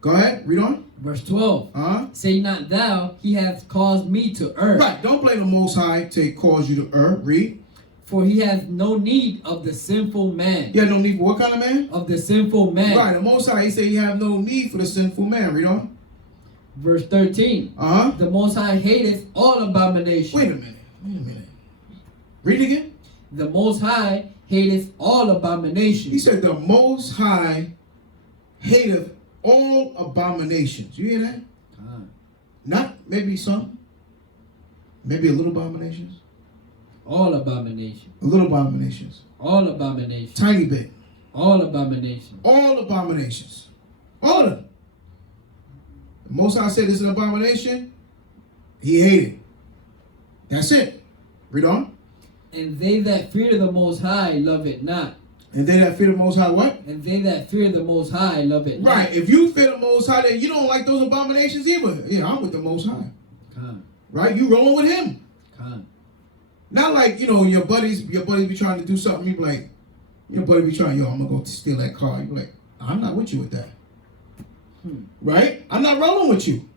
Go ahead, read on. Verse 12. Say not thou, he hath caused me to err. Right, don't blame the Most High to cause you to err. Read. For he hath no need of the sinful man. Yeah, no need for what kind of man? Of the sinful man. Right, the Most High, he said you have no need for the sinful man. Read on. Verse 13. The Most High hateth all abomination. Wait a minute. Read it again. The Most High hateth all abominations. He said the Most High hateth all abominations. You hear that? Not maybe some. Maybe a little abominations. All abominations. A little abominations. All abominations. Tiny bit. All abominations. All abominations. All of them. The Most High said this is an abomination. He hated it. That's it. Read on. And they that fear the Most High love it not. And they that fear the Most High what? And they that fear the Most High love it not. Right. If you fear the Most High, then you don't like those abominations either. Yeah, I'm with the Most High. Right? You rolling with him. Not like, your buddies be trying to do something. You be like, your buddy be trying, I'm going to go steal that car. You be like, I'm not with you with that. Right? I'm not rolling with you.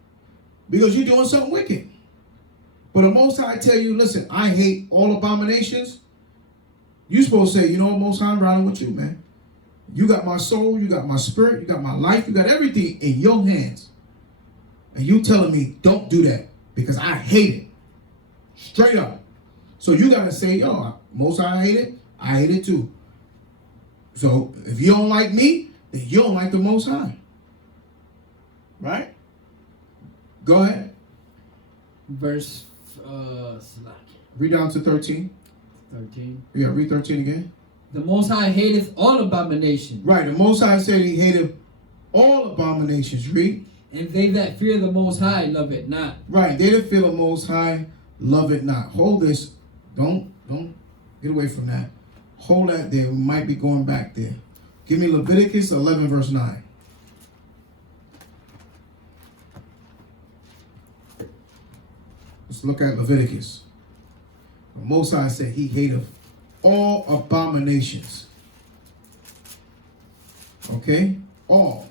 Because you're doing something wicked. But the Most High tell you, listen, I hate all abominations. You supposed to say, Most High, I'm riding with you, man. You got my soul, you got my spirit, you got my life, you got everything in your hands. And you telling me, don't do that because I hate it. Straight up. So you got to say, Most High hate it, I hate it too. So if you don't like me, then you don't like the Most High. Right? Go ahead. Verse, read down to 13. 13. Yeah, read 13 again. The Most High hateth all abominations. Right, the Most High said he hated all abominations. Read. And they that fear the Most High love it not. Right, they that fear the Most High love it not. Hold this. Don't get away from that. Hold that there. We might be going back there. Give me Leviticus 11 verse 9. Let's look at Leviticus. The Most High said he hated all abominations. Okay? All.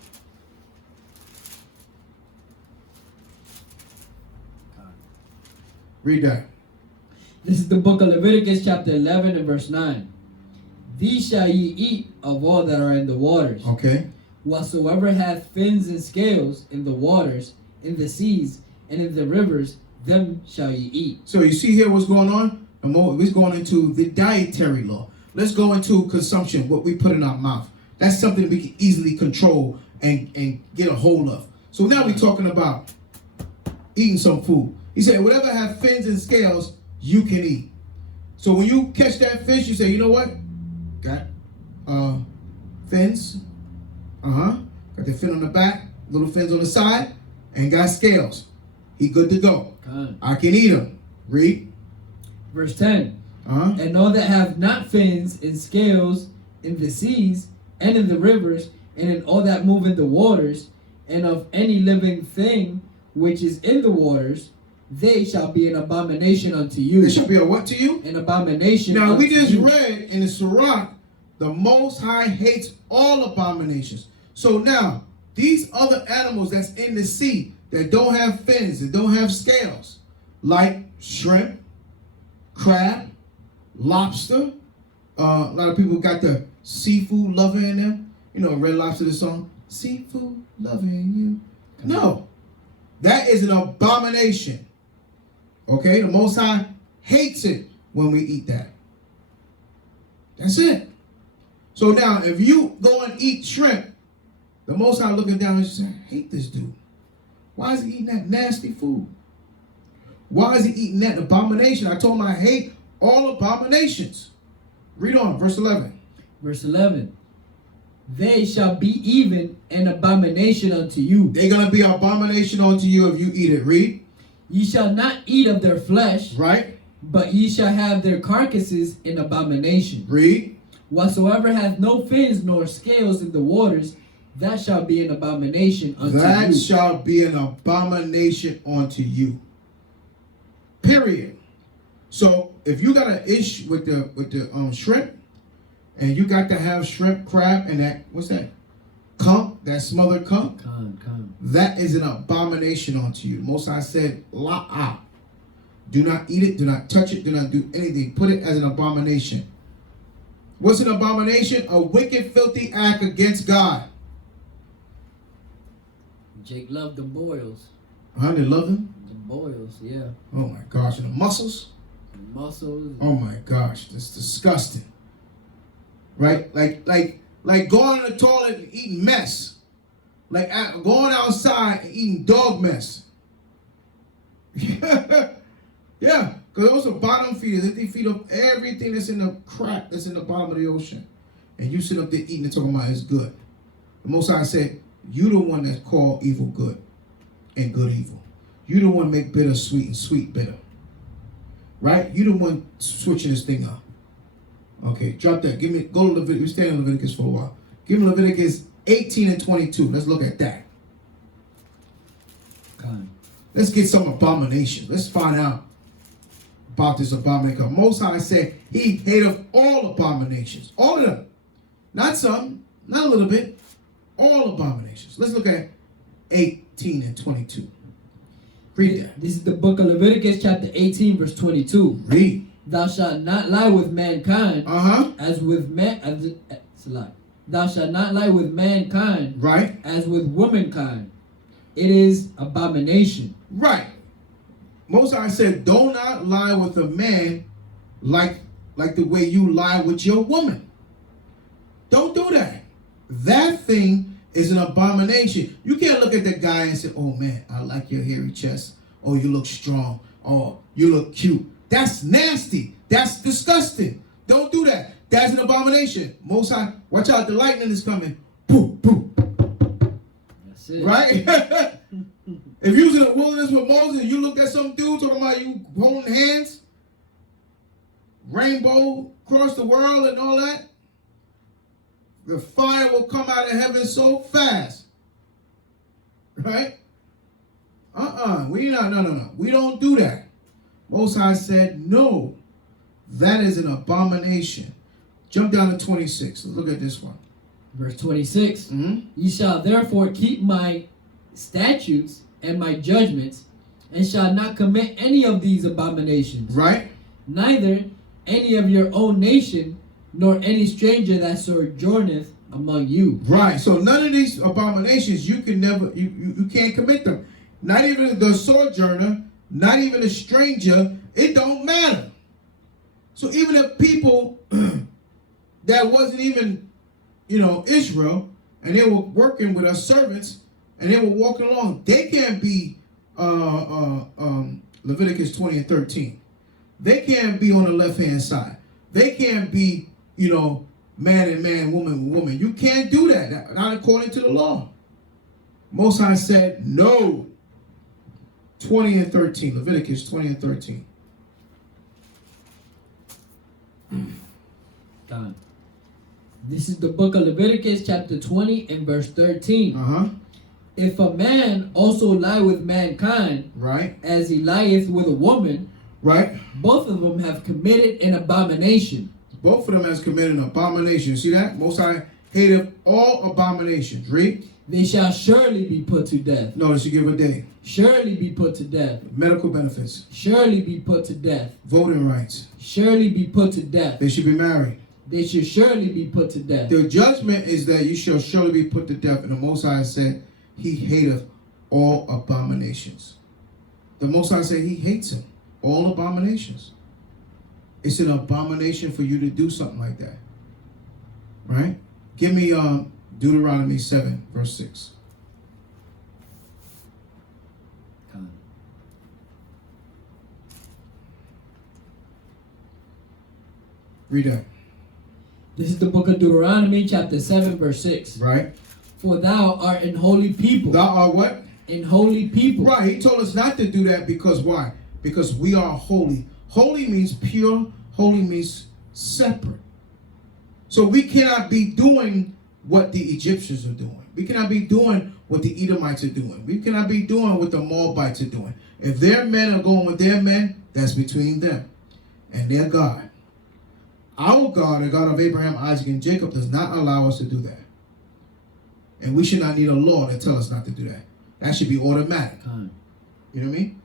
Read that. This is the book of Leviticus chapter 11 and verse 9. These shall ye eat of all that are in the waters. Okay. Whatsoever hath fins and scales in the waters, in the seas, and in the rivers, them shall ye eat. So you see here what's going on? We're going into the dietary law. Let's go into consumption, what we put in our mouth. That's something we can easily control and get a hold of. So now we're talking about eating some food. He said, whatever have fins and scales, you can eat. So when you catch that fish, you say, you know what? Got fins. Got the fin on the back, little fins on the side, and got scales. He good to go. I can eat them. Read. Verse 10. And all that have not fins and scales in the seas and in the rivers and in all that move in the waters, and of any living thing which is in the waters, they shall be an abomination unto you. They shall be a what to you? An abomination. Now we just you. read in the Sirach, the Most High hates all abominations. So now, these other animals that's in the sea that don't have fins, that don't have scales, like shrimp, crab, lobster. A lot of people got the seafood lover in them. You know, Red Lobster, the song, seafood loving you. No, that is an abomination. Okay, the Most High hates it when we eat that. That's it. So now, if you go and eat shrimp, the Most High looking down and saying, I hate this dude. Why is he eating that nasty food? Why is he eating that abomination? I told him I hate all abominations. Read on, verse 11. Verse 11. They shall be even an abomination unto you. They're going to be an abomination unto you if you eat it. Read. Ye shall not eat of their flesh. Right. But ye shall have their carcasses in abomination. Read. Whatsoever hath no fins nor scales in the waters, that shall be an abomination unto you. That shall be an abomination unto you. Period. So if you got an issue with the shrimp, and you got to have shrimp, crab, and that, what's that? Conch, that smothered conch. That is an abomination unto you. Most High said, la'ah. Do not eat it, do not touch it, do not do anything. Put it as an abomination. What's an abomination? A wicked, filthy act against God. Jake loved the boils. They love him? The boils, yeah. Oh my gosh, and the mussels? The muscles. Oh my gosh, that's disgusting. Right? Like going to the toilet and eating mess. Like going outside and eating dog mess. Yeah, because those are bottom feeders. They feed up everything that's in the crap that's in the bottom of the ocean. And you sit up there eating and talking about it's good. The Most High said, you the one that's called evil good and good evil. You the one make bitter sweet and sweet bitter. Right? You the one switching this thing up. Okay, drop that. Go to Leviticus. We stay in Leviticus for a while. Give me Leviticus 18 and 22. Let's look at that. God. Let's get some abominations. Let's find out about this abomination. Most High said he hated all abominations. All of them. Not some, not a little bit. All abominations. Let's look at 18 and 22. Read that. This is the book of Leviticus chapter 18 verse 22. Read. Thou shalt not lie with mankind as with man. Thou shalt not lie with mankind right as with womankind. It is abomination. Right. Most High said, do not lie with a man like the way you lie with your woman. Don't do that. That thing is an abomination. You can't look at the guy and say, oh man, I like your hairy chest. Oh, you look strong. Oh, you look cute. That's nasty. That's disgusting. Don't do that. That's an abomination. Most High, watch out, the lightning is coming. Boom, boom. That's it. Right? If you was in the wilderness with Moses and you look at some dude talking about you holding hands, rainbow across the world and all that, the fire will come out of heaven so fast. Right? No. We don't do that. Most High said, no, that is an abomination. Jump down to 26. Let's look at this one. Verse 26. Mhm. Ye shall therefore keep my statutes and my judgments, and shall not commit any of these abominations. Right? Neither any of your own nation, nor any stranger that sojourneth among you. Right. So none of these abominations you can never you can't commit them. Not even the sojourner, not even a stranger, it don't matter. So even if people that wasn't even, Israel, and they were working with us servants, and they were walking along, they can't be Leviticus 20 and 13. They can't be on the left-hand side. They can't be, man and man, woman and woman. You can't do that, not according to the law. Most High said no. 20 and 13, Leviticus 20 and 13. God. This is the book of Leviticus chapter 20 and verse 13. Uh-huh. If a man also lie with mankind, Right. as he lieth with a woman, Right. both of them have committed an abomination. Both of them has committed an abomination. See that? Most High hated all abominations. Read. They shall surely be put to death. Notice you give a day. Surely be put to death. Medical benefits. Surely be put to death. Voting rights. Surely be put to death. They should be married. They should surely be put to death. The judgment is that you shall surely be put to death. And the Most High said he hateth all abominations. The Most High said he hates him. All abominations. It's an abomination for you to do something like that. Right? Give me Deuteronomy 7, verse 6. Read that. This is the book of Deuteronomy chapter 7 verse 6. Right? For thou art an holy people. Thou art what? An holy people. Right. He told us not to do that because why? Because we are holy. Holy means pure. Holy means separate. So we cannot be doing what the Egyptians are doing. We cannot be doing what the Edomites are doing. We cannot be doing what the Moabites are doing. If their men are going with their men, that's between them and their God. Our God, the God of Abraham, Isaac, and Jacob, does not allow us to do that. And we should not need a law that tells us not to do that. That should be automatic. You know what I mean?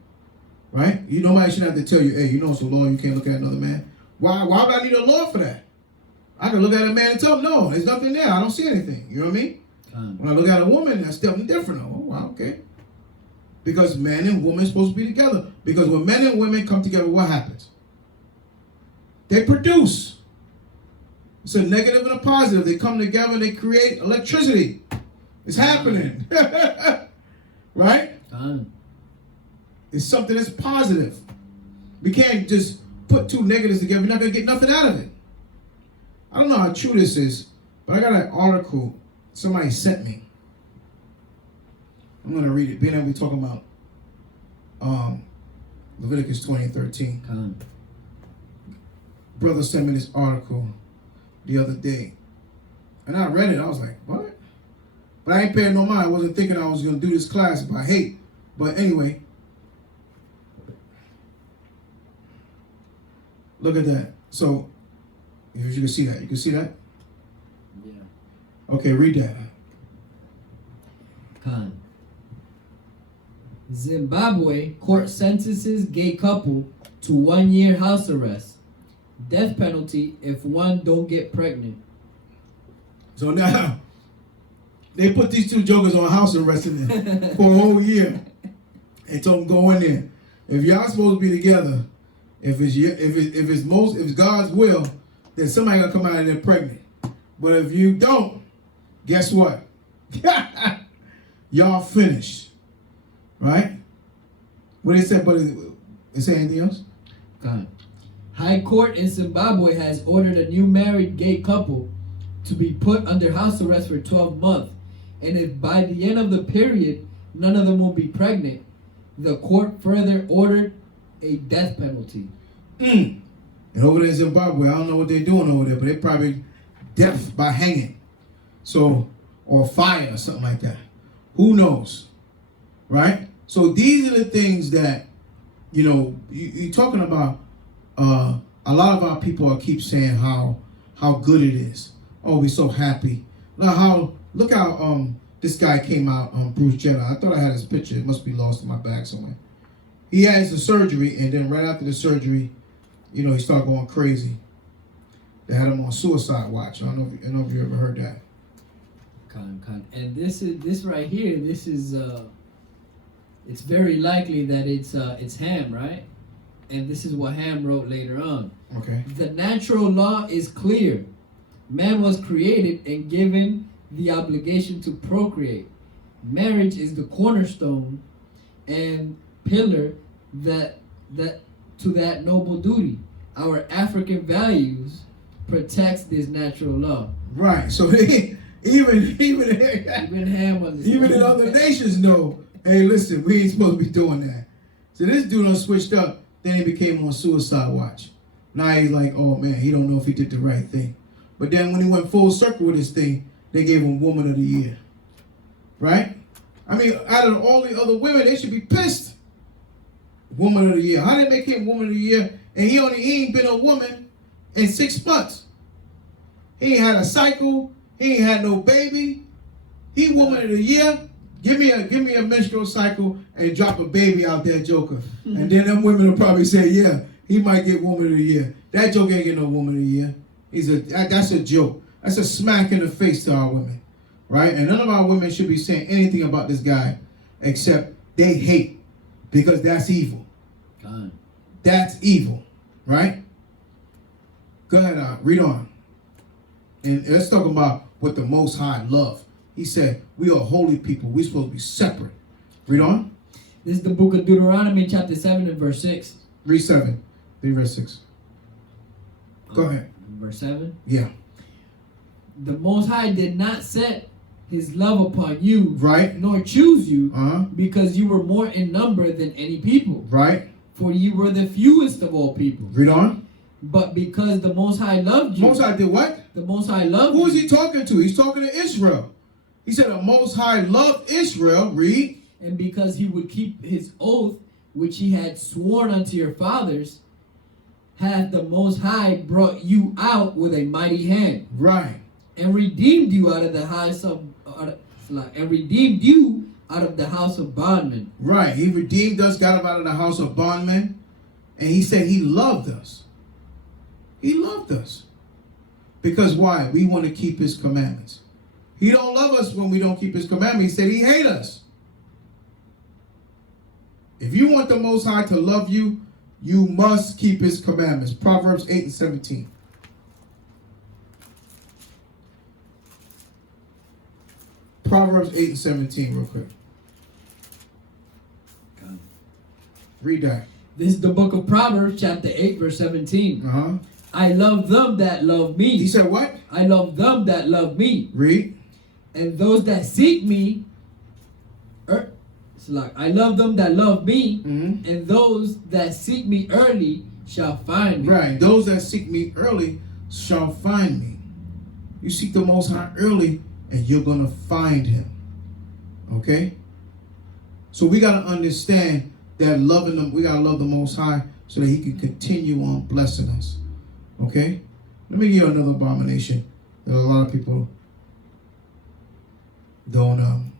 Right? Nobody should have to tell you, hey, it's a law, you can't look at another man. Why would I need a law for that? I can look at a man and tell him, no, there's nothing there. I don't see anything. You know what I mean? When I look at a woman, that's definitely different. Oh, wow, okay. Because man and woman are supposed to be together. Because when men and women come together, what happens? They produce. It's a negative and a positive. They come together and they create electricity. It's happening. Right? It's something that's positive. We can't just put two negatives together. We're not going to get nothing out of it. I don't know how true this is, but I got an article somebody sent me. I'm going to read it. Being that we're talking about Leviticus 20 and 13. Brother sent me this article the other day. And I read it. I was like, what? But I ain't paying no mind. I wasn't thinking I was going to do this class by hate. But anyway. Look at that. So, if you can see that. You can see that? Yeah. Okay, read that. Zimbabwe court sentences gay couple to 1 year house arrest. Death penalty if one don't get pregnant. So now, they put these two jokers on house arrest for a whole year. And told them go in there. If y'all supposed to be together, if it's God's will, then somebody gonna come out of there pregnant. But if you don't, guess what? Y'all finished. Right? What they said, but they say anything else? God. High Court in Zimbabwe has ordered a new married gay couple to be put under house arrest for 12 months. And if by the end of the period, none of them will be pregnant, the court further ordered a death penalty. And over there in Zimbabwe, I don't know what they're doing over there, but they probably death by hanging. So, or fire or something like that. Who knows? Right? So these are the things that, you're talking about. A lot of our people keep saying how good it is. Oh, we're so happy. Now look how this guy came out, Bruce Jenner. I thought I had his picture. It must be lost in my bag somewhere. He has the surgery, and then right after the surgery, you know, he started going crazy. They had him on suicide watch. I don't know if you ever heard that. And this right here. This is it's very likely that it's Ham, right? And this is what Ham wrote later on. Okay. The natural law is clear. Man was created and given the obligation to procreate. Marriage is the cornerstone and pillar that noble duty. Our African values protects this natural law. Right. So even Ham understands. even in other nations know, hey, listen, we ain't supposed to be doing that. So this dude done switched up. Then he became on suicide watch. Now he's like, oh man, he don't know if he did the right thing. But then when he went full circle with this thing, they gave him Woman of the Year. Right? I mean, out of all the other women, they should be pissed. Woman of the Year. How did they make him Woman of the Year? And he ain't been a woman in 6 months. He ain't had a cycle. He ain't had no baby. He Woman of the Year. Give me a menstrual cycle and drop a baby out there, Joker. And then them women will probably say, yeah, he might get Woman of the Year. That joke ain't get no Woman of the Year. That's a joke. That's a smack in the face to our women, right? And none of our women should be saying anything about this guy except they hate, because that's evil. God. That's evil, right? Go ahead, read on. And let's talk about what the Most High love. He said, we are holy people. We're supposed to be separate. Read on. This is the book of Deuteronomy, chapter 7 and verse 6. Read 7. Read verse 6. Go ahead. Verse 7? Yeah. The Most High did not set his love upon you, right, nor choose you, uh-huh, because you were more in number than any people. Right. For you were the fewest of all people. Read on. But because the Most High loved you. Most High did what? The Most High loved you. Who is he talking to? He's talking to Israel. He said the Most High loved Israel. Read. And because he would keep his oath, which he had sworn unto your fathers, hath the Most High brought you out with a mighty hand. Right. And redeemed you out of the house of bondmen. Right. He redeemed us, got us out of the house of bondmen. And he said he loved us. He loved us. Because why? We want to keep his commandments. He don't love us when we don't keep his commandments. He said he hates us. If you want the Most High to love you, you must keep his commandments. Proverbs 8 and 17. Proverbs 8 and 17 real quick. Read that. This is the book of Proverbs, chapter 8, verse 17. Uh-huh. I love them that love me. He said what? I love them that love me. Read. And those that seek me, I love them that love me, mm-hmm, and those that seek me early shall find me. Right. Those that seek me early shall find me. You seek the Most High early, and you're going to find him. Okay? So we got to understand that loving them, we got to love the Most High so that he can continue on blessing us. Okay? Let me give you another abomination that a lot of people don't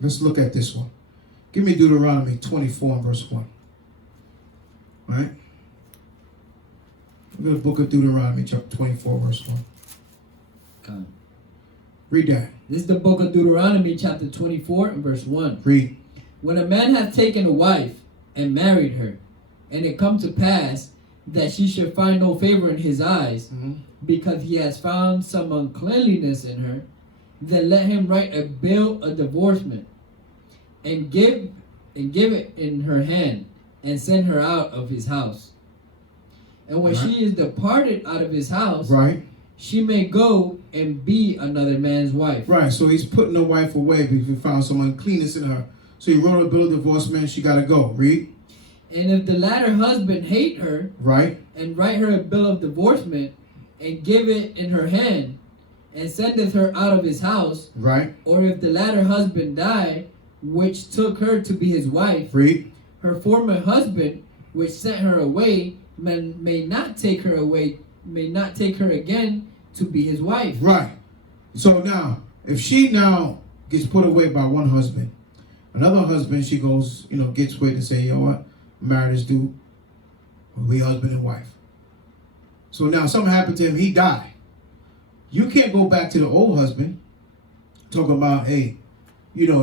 let's look at this one. Give me Deuteronomy 24 and verse 1. All right? Look at the book of Deuteronomy, chapter 24, verse 1. Okay. Read that. This is the book of Deuteronomy, chapter 24, and verse 1. Read. When a man hath taken a wife and married her, and it come to pass that she should find no favor in his eyes, mm-hmm, because he has found some uncleanliness in her, then let him write a bill of divorcement, and give it in her hand, and send her out of his house. And when right, she is departed out of his house, right, she may go and be another man's wife. Right, so he's putting the wife away because he found some uncleanness in her. So he wrote a bill of divorcement, she got to go. Read. And if the latter husband hate her, right, and write her a bill of divorcement, and give it in her hand, and sendeth her out of his house, right, or if the latter husband die, which took her to be his wife, read, her former husband, which sent her away, may not take her away, may not take her again to be his wife. Right. So now, if she now gets put away by one husband, another husband, she goes, gets with and say, you know what, married this dude, we husband and wife. So now something happened to him, he died. You can't go back to the old husband, talking about, hey, like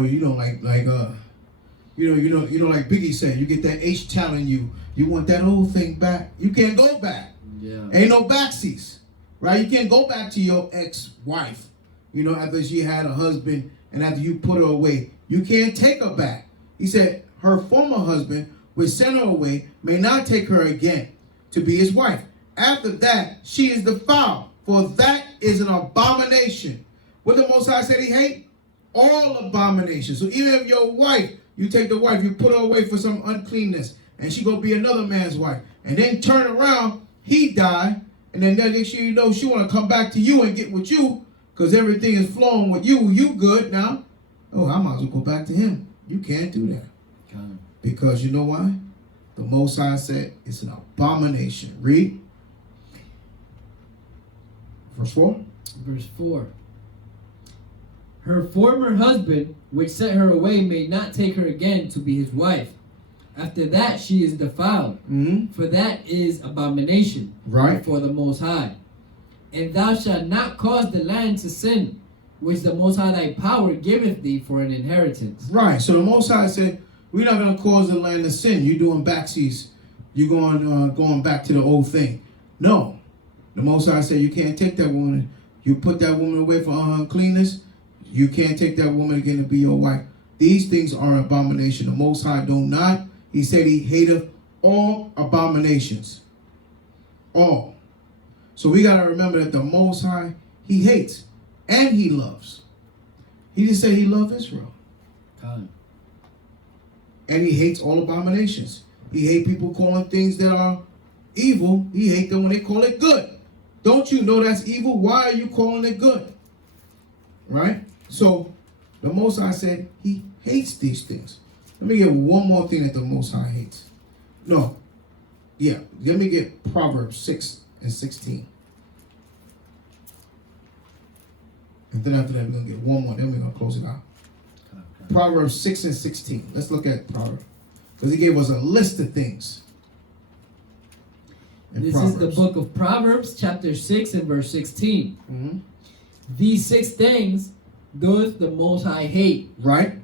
Biggie said, you get that H telling you want that old thing back. You can't go back. Yeah. Ain't no backsies, right? You can't go back to your ex-wife, after she had a husband and after you put her away. You can't take her back. He said her former husband, which sent her away, may not take her again to be his wife. After that, she is defiled, for that is an abomination. What the Most High said he hate? All abominations. So even if your wife, you take the wife, you put her away for some uncleanness, and she gonna be another man's wife, and then turn around, he die, and then next thing you know, she wanna come back to you and get with you, because everything is flowing with you. You good now. Oh, I might as well go back to him. You can't do that. Because you know why? The Most High said it's an abomination. Read. Verse 4. Verse 4. Her former husband, which sent her away, may not take her again to be his wife. After that, she is defiled. For that is abomination before the Most High. And thou shalt not cause the land to sin, which the Most High thy power giveth thee for an inheritance. Right. So the Most High said, we're not going to cause the land to sin. You're doing backsies. You're going back to the old thing. No. The Most High said you can't take that woman. You put that woman away for uncleanness. You can't take that woman again to be your wife. These things are an abomination. The Most High do not. He said he hateth all abominations. All. So we got to remember that the Most High, he hates and he loves. He didn't say he loved Israel. God. And he hates all abominations. He hates people calling things that are evil. He hates them when they call it good. Don't you know that's evil? Why are you calling it good? Right? So the Most High said he hates these things. Let me get one more thing that the Most High hates. No. Yeah. Let me get Proverbs 6 and 16. And then after that, we're going to get one more. Then we're going to close it out. Proverbs 6 and 16. Let's look at Proverbs. Because he gave us a list of things. This is the book of Proverbs, chapter 6 and verse 16. These 6 things doeth the Most High hate. Right?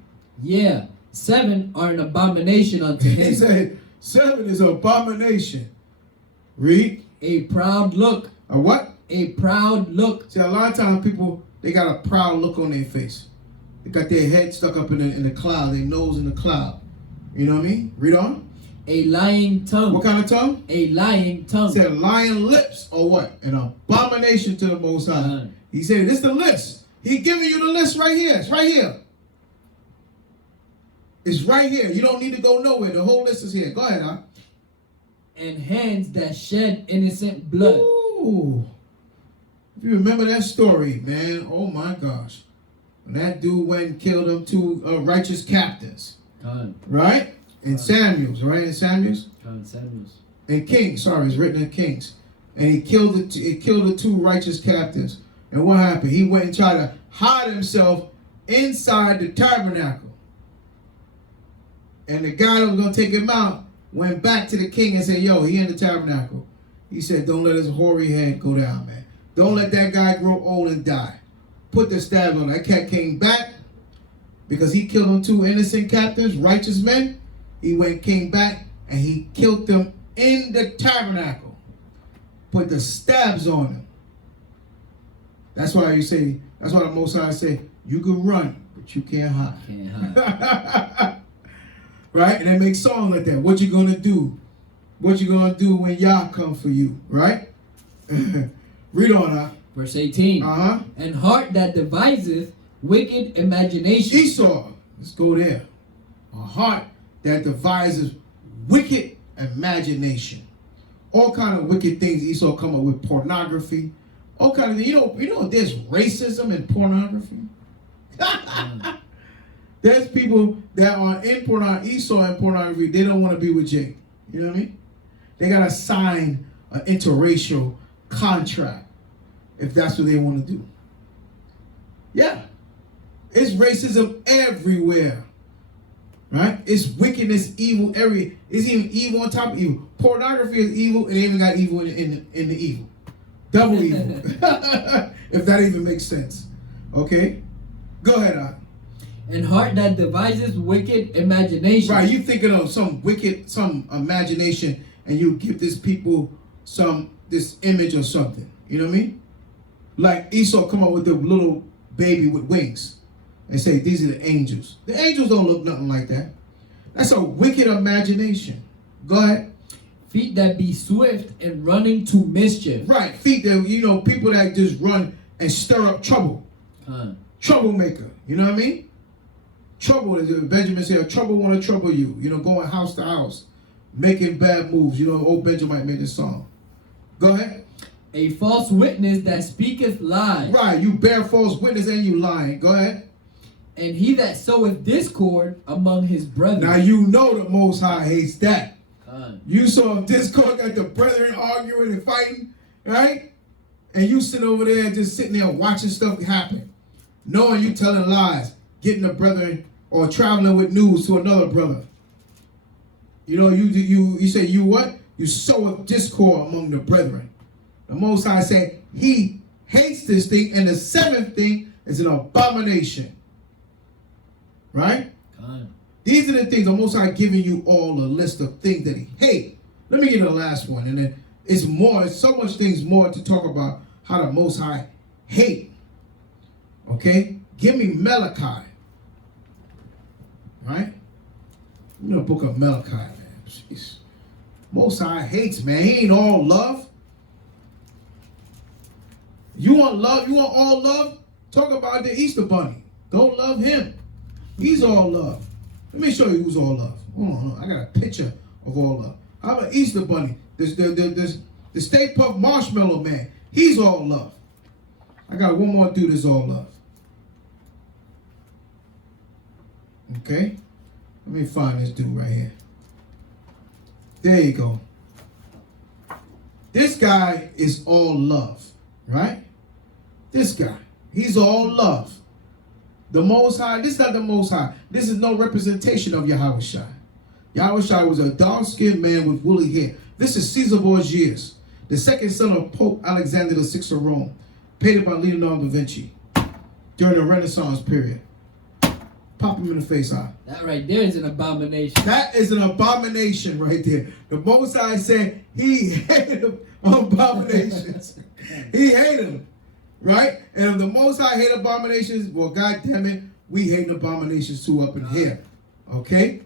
Yeah. 7 are an abomination unto him. He said 7 is an abomination. Read. A proud look. A what? A proud look. See, a lot of times people, they got a proud look on their face. They got their head stuck up in the cloud, their nose in the cloud. You know what I mean? Read on. A lying tongue. What kind of tongue? A lying tongue. He said lying lips or what? An abomination to the Most High. He said, this is the list. He giving you the list right here. It's right here. It's right here. You don't need to go nowhere. The whole list is here. Go ahead, huh? And hands that shed innocent blood. Ooh. If you remember that story, man, oh my gosh. When that dude went and killed them 2 righteous captains. Right? In Samuel's, right? In Samuel's? Samuel's. In Kings, sorry, it's written in Kings. And he killed the 2 righteous captains. And what happened? He went and tried to hide himself inside the tabernacle. And the guy that was going to take him out went back to the king and said, yo, he in the tabernacle. He said, don't let his hoary head go down, man. Don't let that guy grow old and die. Put the stab on. That cat came back because he killed them 2 innocent captains, righteous men. He came back and he killed them in the tabernacle. Put the stabs on them. That's why the Most High say, you can run, but you can't hide. Can't hide. Right? And they make songs like that. What you gonna do? What you gonna do when Yah come for you? Right? Read on that. Verse 18. And heart that deviseth wicked imagination. Esau. Let's go there. A heart that devises wicked imagination. All kind of wicked things Esau come up with. Pornography. All kind of things. You know there's racism in pornography. There's people that are in pornography. Esau in pornography. They don't want to be with Jake. You know what I mean? They got to sign an interracial contract if that's what they want to do. Yeah. It's racism everywhere. Right? It's wickedness, evil, it's even evil on top of evil. Pornography is evil, and they even got evil in the evil. Double evil. If that even makes sense. Okay? Go ahead, Ak. And heart that devises wicked imagination. Right, you thinking of some imagination, and you give this people this image or something. You know what I mean? Like Esau come up with the little baby with wings and say, these are the angels. The angels don't look nothing like that. That's a wicked imagination. Go ahead. Feet that be swift and running to mischief. Right, feet that, people that just run and stir up trouble. Troublemaker. You know what I mean? Trouble, as Benjamin said, trouble want to trouble you. Going house to house, making bad moves. Old Benjamin made this song. Go ahead. A false witness that speaketh lies. Right, you bear false witness and you lying. Go ahead. And he that soweth discord among his brethren. Now the Most High hates that. You saw discord, got the brethren arguing and fighting, right? And you sit over there just sitting there watching stuff happen, knowing you telling lies, getting the brethren or traveling with news to another brother. You say you what? You sow a discord among the brethren. The Most High said he hates this thing, and the seventh thing is an abomination. Right? These are the things the Most High giving you all a list of things that he hates. Let me get the last one, and then it's so much things more to talk about how the Most High hate. Okay? Give me Malachi. Right? The book of Malachi, man. Jeez. Most High hates, man. He ain't all love. You want love? You want all love? Talk about the Easter Bunny. Don't love him. He's all love. Let me show you who's all love. Hold on. I got a picture of all love. How about Easter Bunny? The Stay Puft Marshmallow Man. He's all love. I got one more dude that's all love. Okay? Let me find this dude right here. There you go. This guy is all love. Right? This guy. He's all love. The Most High, this is not the Most High. This is no representation of Yahushua. Yahushua was a dark-skinned man with woolly hair. This is Caesar Borgias, the second son of Pope Alexander VI of Rome, painted by Leonardo da Vinci during the Renaissance period. Pop him in the face, Eye. That right there is an abomination. That is an abomination right there. The Most High said he hated abominations. He hated them. Right? And if the Most High hate abominations, well, God damn it, we hate abominations too up in here. Okay?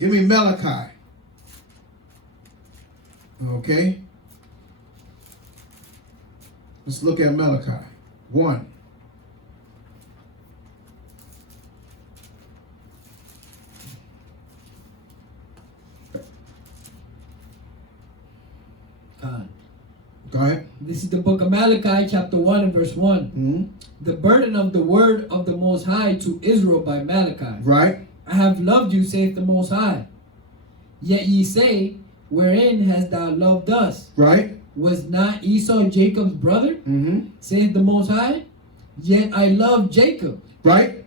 Give me Malachi. Okay? Let's look at Malachi. 1. Go ahead. This is the book of Malachi, chapter 1 and verse 1. Mm-hmm. The burden of the word of the Most High to Israel by Malachi. Right. I have loved you, saith the Most High. Yet ye say, wherein hast thou loved us? Right. Was not Esau Jacob's brother? Mm-hmm. Saith the Most High. Yet I loved Jacob. Right.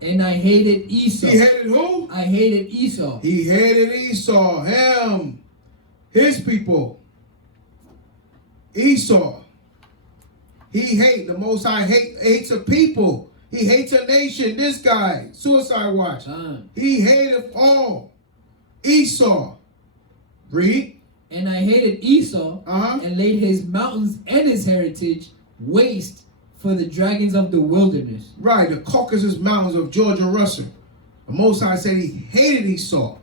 And I hated Esau. He hated who? I hated Esau. He hated Esau. Him. His people. Esau. He hates. The Most High hates a people. He hates a nation. This guy. Suicide watch. He hated all. Esau. Read. And I hated Esau and laid his mountains and his heritage waste for the dragons of the wilderness. Right, the Caucasus Mountains of Georgia Russell. The Most High said he hated Esau,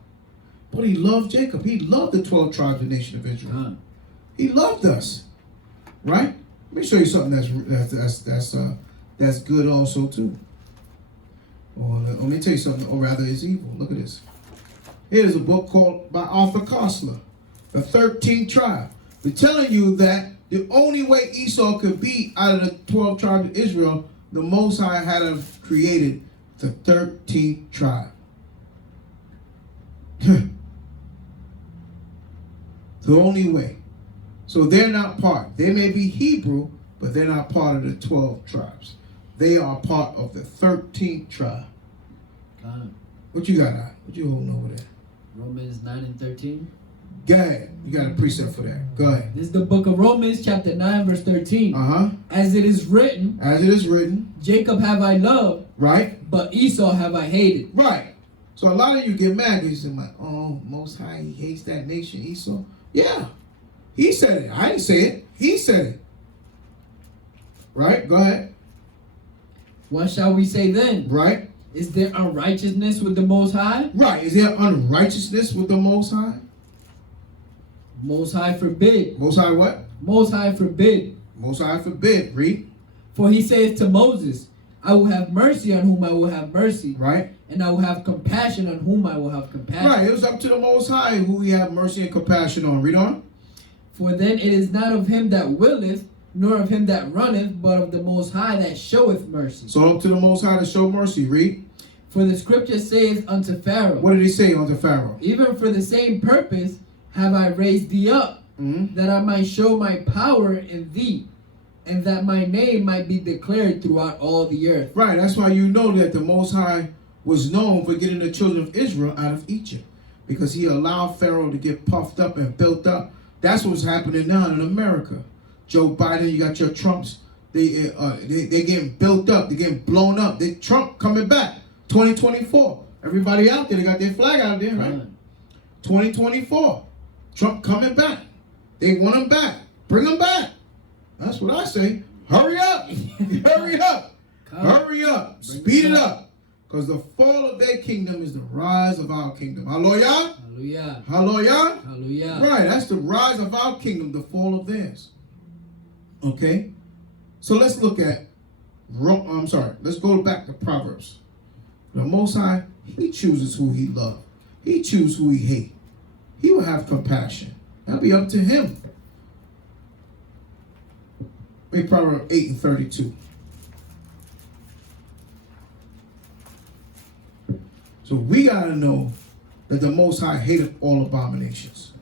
but he loved Jacob. He loved the 12 tribes of the nation of Israel. He loved us, right? Let me show you something that's good also too. Or let me tell you something, or rather is evil. Look at this. Here's a book called by Arthur Koestler, The 13th Tribe. We're telling you that the only way Esau could be out of the 12 tribes of Israel, the Most High had to have created the 13th tribe. The The only way. So they're not part. They may be Hebrew, but they're not part of the 12 tribes. They are part of the 13th tribe. What you got out? What you holding over there? Romans 9 and 13. Go ahead. You got a precept for that. Go ahead. This is the book of Romans, chapter 9, verse 13. Uh-huh. As it is written, Jacob have I loved, right? But Esau have I hated. Right. So a lot of you get mad because you say, like, oh, Most High, he hates that nation, Esau. Yeah. He said it. I didn't say it. He said it. Right? Go ahead. What shall we say then? Right. Is there unrighteousness with the Most High? Right. Is there unrighteousness with the Most High? Most High forbid. Most High what? Most High forbid. Most High forbid. Read. For he saith to Moses, I will have mercy on whom I will have mercy. Right. And I will have compassion on whom I will have compassion. Right. It was up to the Most High who we have mercy and compassion on. Read on. For then it is not of him that willeth, nor of him that runneth, but of the Most High that showeth mercy. So up to the Most High to show mercy. Read. For the scripture saith unto Pharaoh. What did he say unto Pharaoh? Even for the same purpose have I raised thee up, that I might show my power in thee, and that my name might be declared throughout all the earth. Right. That's why you know that the Most High was known for getting the children of Israel out of Egypt, because he allowed Pharaoh to get puffed up and built up. That's what's happening now in America. Joe Biden, you got your Trumps. They getting built up. They getting blown up. Trump coming back. 2024. Everybody out there, they got their flag out there, right? 2024. Trump coming back. They want him back. Bring him back. That's what I say. Hurry up. Hurry up. Hurry up. Speed it up. Because the fall of their kingdom is the rise of our kingdom. Hallelujah. Hallelujah. Hallelujah. Hallelujah. Right. That's the rise of our kingdom, the fall of theirs. Okay. So let's look at, let's go back to Proverbs. The Most High, he chooses who he loves. He chooses who he hates. He will have compassion. That'll be up to him. Read Proverbs 8 and 32. So we got to know that the Most High hateth all abominations.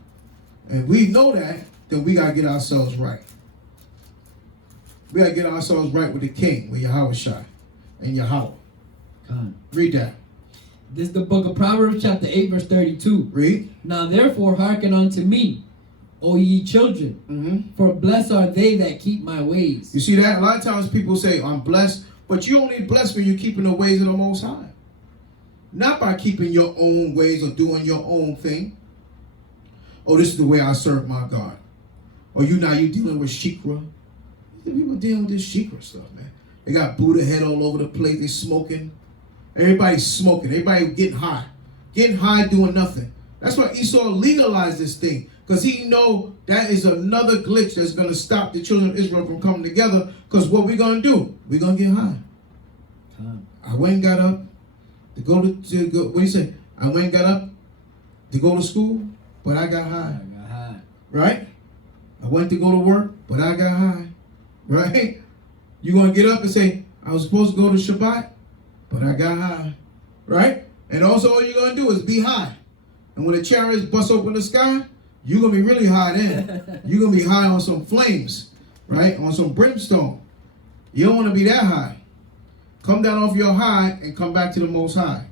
And we know that, then we got to get ourselves right. We got to get ourselves right with the King, with Yahweh Shai and Yahweh. Read that. This is the book of Proverbs, chapter 8, verse 32. Read. Now therefore hearken unto me, O ye children, for blessed are they that keep my ways. You see that? A lot of times people say, I'm blessed, but you only blessed when you're keeping the ways of the Most High. Not by keeping your own ways or doing your own thing. Oh, this is the way I serve my God. Or you dealing with shikra. People dealing with this shikra stuff, man. They got Buddha head all over the place. They smoking. Everybody's smoking. Everybody getting high. Getting high doing nothing. That's why Esau legalized this thing. Because he know that is another glitch that's going to stop the children of Israel from coming together. Because what we going to do? We're going to get high. I went and got up to go what do you say? I went and got up to go to school, but I got high. Right? I went to go to work, but I got high. Right? You're going to get up and say, I was supposed to go to Shabbat, but I got high. Right? And also all you're going to do is be high. And when the chariots bust open the sky, you're going to be really high then. You're going to be high on some flames. Right? On some brimstone. You don't want to be that high. Come down off your high and come back to the Most High.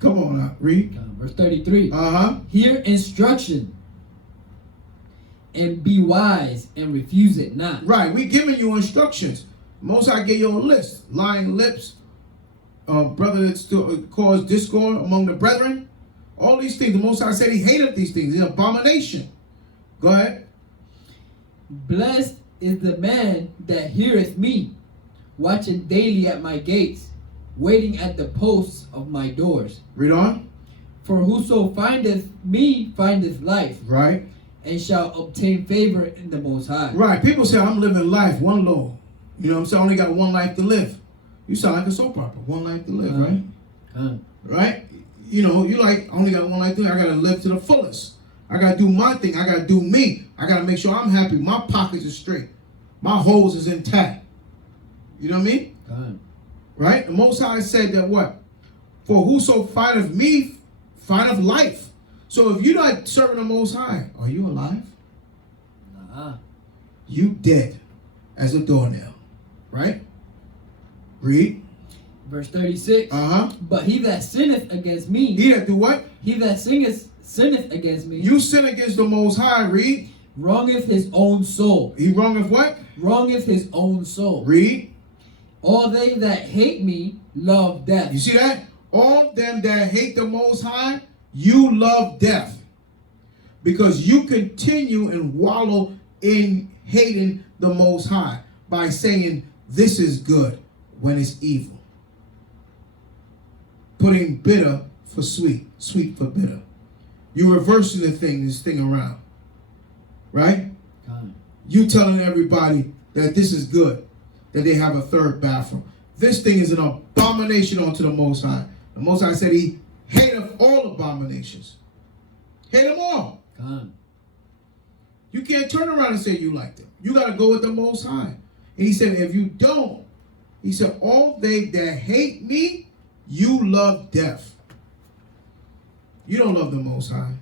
Come on now. Read. Verse 33. Uh-huh. Hear instruction and be wise and refuse it not. Right. We giving you instructions. Most High gave you a list. Lying lips. Brother that cause discord among the brethren. All these things. The Most High said he hated these things. It's an abomination. Go ahead. Blessed is the man that heareth me, watching daily at my gates, waiting at the posts of my doors. Read on. For whoso findeth me findeth life. Right. And shall obtain favor in the Most High. Right. People say, I'm living life, one Lord. You know what I'm saying? I only got one life to live. You sound like a soap opera. One life to live, right? Right? You know, you like, I only got one life to live. I got to live to the fullest. I got to do my thing. I got to do me. I got to make sure I'm happy. My pockets are straight. My holes is intact. You know what I mean? Right? The Most High said that what? For whoso findeth me, findeth life. So if you're not serving the Most High, are you alive? Nuh-uh. You dead as a doornail. Right? Read. Verse 36. But he that sinneth against me. He that do what? He that sinneth against me. You sin against the Most High. Read. Wrongeth his own soul. He wrongeth what? Wrongeth his own soul. Read. All they that hate me love death. You see that? All them that hate the Most High, you love death. Because you continue and wallow in hating the Most High by saying this is good when it's evil. Putting bitter for sweet, sweet for bitter. You're reversing this thing around. Right? You telling everybody that this is good, that they have a third bathroom. This thing is an abomination unto the Most High. The Most High said he hateth all abominations. Hate them all. You can't turn around and say you like them. You got to go with the Most High. And he said, if you don't, he said, all they that hate me, you love death. You don't love the Most High.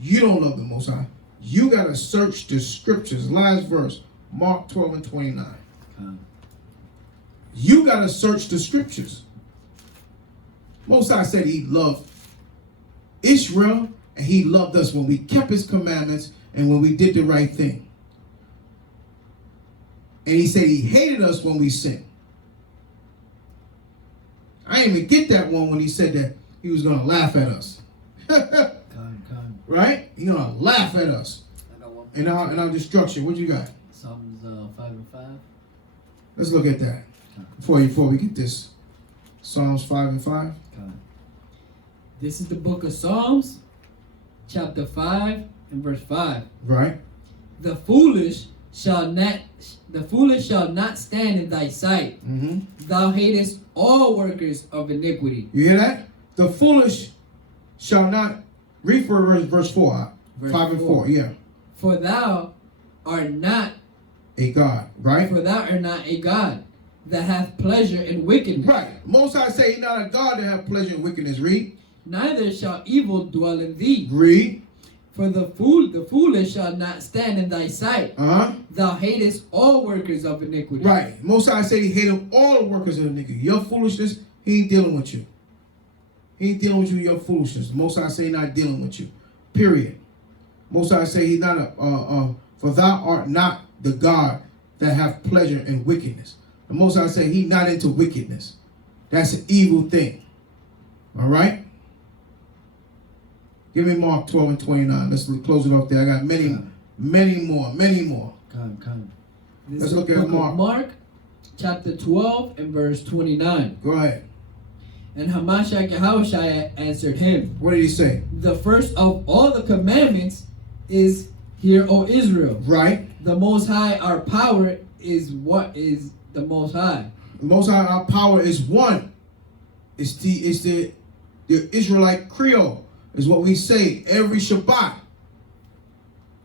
You don't love the Most High. You got to search the scriptures. Last verse, Mark 12 and 29. You got to search the scriptures. Most High said he loved Israel and he loved us when we kept his commandments and when we did the right thing. And he said he hated us when we sinned. I didn't even get that one when he said that he was going to laugh at us. Right? He's going to laugh at us. In our destruction. What you got? Psalms 5 and 5. Let's look at that. Before we get this. Psalms 5 and 5. This is the book of Psalms, chapter 5 and verse 5. Right. The foolish shall not stand in thy sight. Thou hatest all workers of iniquity. You hear that? The foolish shall not. Read for verse 4. Verse 5 and 4. Yeah. For thou art not a God. Right? For thou art not a God that hath pleasure in wickedness. Right. Most I say he's not a God that hath pleasure in wickedness. Read. Neither shall evil dwell in thee. Read. For the foolish shall not stand in thy sight. Thou hatest all workers of iniquity. Right. Most I say he hated all the workers of iniquity. Your foolishness, he ain't dealing with you. He ain't dealing with you, your foolishness. Most I say not dealing with you. Period. Most I say he's not for thou art not the God that hath pleasure in wickedness. The Most I say he's not into wickedness. That's an evil thing. All right? Give me Mark 12 and 29. Let's close it off there. I got many more. Come. Let's look at Mark. Mark chapter 12 and verse 29. Go ahead. And Hamashiach Yahushua answered him. What did he say? The first of all the commandments is, Hear, O Israel. Right. The Most High, our power, is what is the Most High. The Most High, our power is one. It's the Israelite Creole. Is what we say every Shabbat.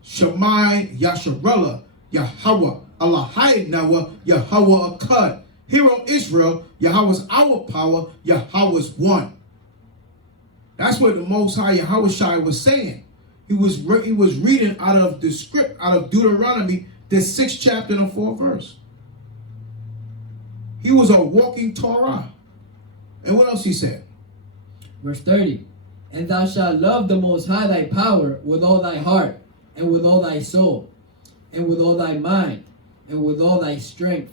Shemai Yasharella Yahweh Allahai Nawa Yahweh Akkad. Hear, O Israel, Yahweh's our power, Yahweh's one. That's what the Most High Yahushua was saying. He was reading out of the script, out of Deuteronomy, the 6th chapter and the 4th verse. He was a walking Torah. And what else he said? Verse 30. And thou shalt love the Most High thy power with all thy heart, and with all thy soul, and with all thy mind, and with all thy strength.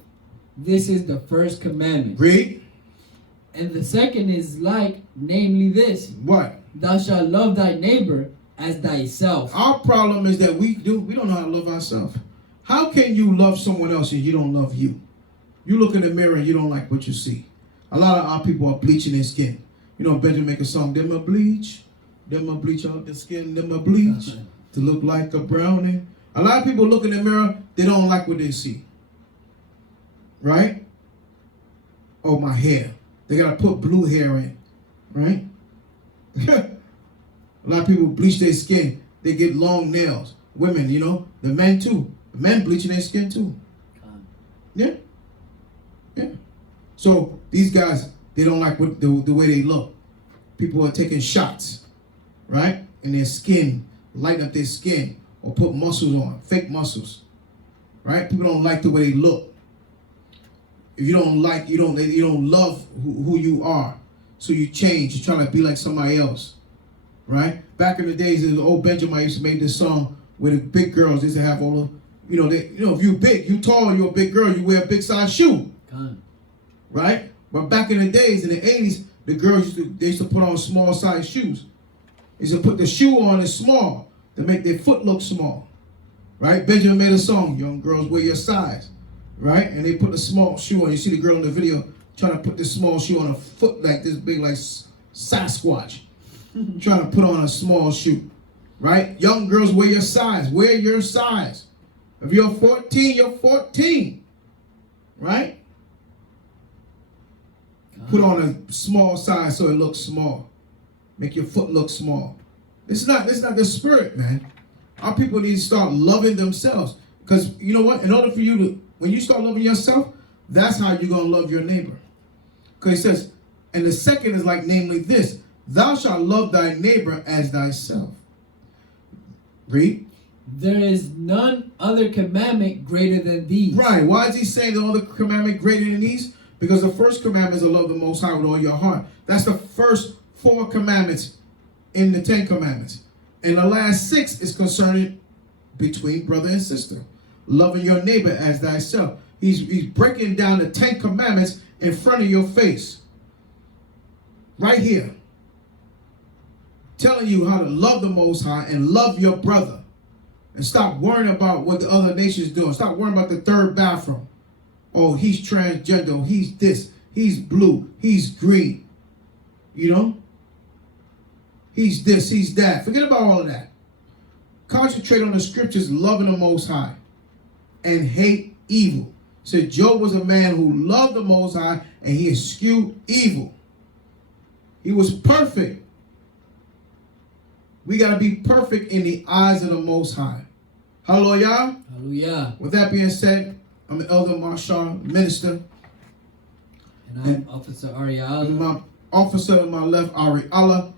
This is the first commandment. Read. And the second is like, namely this. What? Thou shalt love thy neighbor as thyself. Our problem is that we don't know how to love ourselves. How can you love someone else and you don't love you? You look in the mirror and you don't like what you see. A lot of our people are bleaching their skin. You know, Benjamin make a song, them a bleach out the skin, them a bleach to look like a brownie. A lot of people look in the mirror, they don't like what they see. Right? Oh, my hair. They got to put blue hair in. Right? A lot of people bleach their skin. They get long nails. Women, you know, the men too. The men bleaching their skin too. Yeah. So these guys, they don't like the way they look. People are taking shots, right? in their skin, lighten up their skin, or put muscles on, fake muscles. Right? People don't like the way they look. If you don't like, you don't love who you are. So you change. You're trying to be like somebody else. Right? Back in the days, the old Benjamin used to make this song where the big girls used to have all the, if you big, you tall, you're a big girl, you wear a big size shoe. Right? But back in the days, in the 80s, the girls used to put on small size shoes. They used to put the shoe on as small to make their foot look small. Right? Benjamin made a song, young girls wear your size. Right? And they put a small shoe on. You see the girl in the video trying to put this small shoe on a foot like this big, like Sasquatch. Trying to put on a small shoe. Right? Young girls wear your size. Wear your size. If you're 14, you're 14. Right? Put on a small size so it looks small. Make your foot look small. It's not the spirit, man. Our people need to start loving themselves. Because you know what? In order for you to, when you start loving yourself, that's how you're going to love your neighbor. Because it says, and the second is like, namely this, thou shalt love thy neighbor as thyself. Read. There is none other commandment greater than these. Right. Why is he saying the other commandment greater than these? Because the first commandment is to love the Most High with all your heart. That's the first 4 commandments in the 10 commandments. And the last 6 is concerning between brother and sister. Loving your neighbor as thyself. He's breaking down the 10 commandments in front of your face. Right here. Telling you how to love the Most High and love your brother. And stop worrying about what the other nation's doing. Stop worrying about the third bathroom. Oh, he's transgender. Oh, he's this. He's blue. He's green. You know? He's this. He's that. Forget about all of that. Concentrate on the scriptures, loving the Most High and hate evil. So Job was a man who loved the Most High and he eschewed evil. He was perfect. We got to be perfect in the eyes of the Most High. Hallelujah. Hallelujah. With that being said, I'm an elder Marshal, minister. And I'm Officer Ariel. And my officer on my left, Ariella.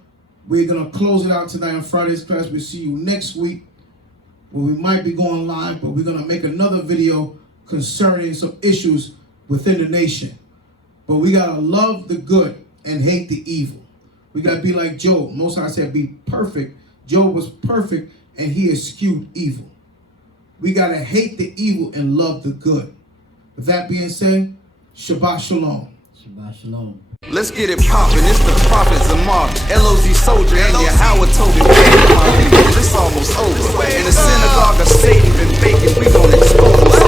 We're going to close it out tonight on Friday's class. We'll see you next week where we might be going live, but we're going to make another video concerning some issues within the nation. But we got to love the good and hate the evil. We got to be like Job. Most High said be perfect. Job was perfect and he eschewed evil. We got to hate the evil and love the good. With that being said, Shabbat Shalom. Shabbat Shalom. Let's get it poppin', it's the Prophet Zamar, LOZ soldier, and Yahweh told me, this almost over. In the synagogue of Satan been baking, we gon' expose them.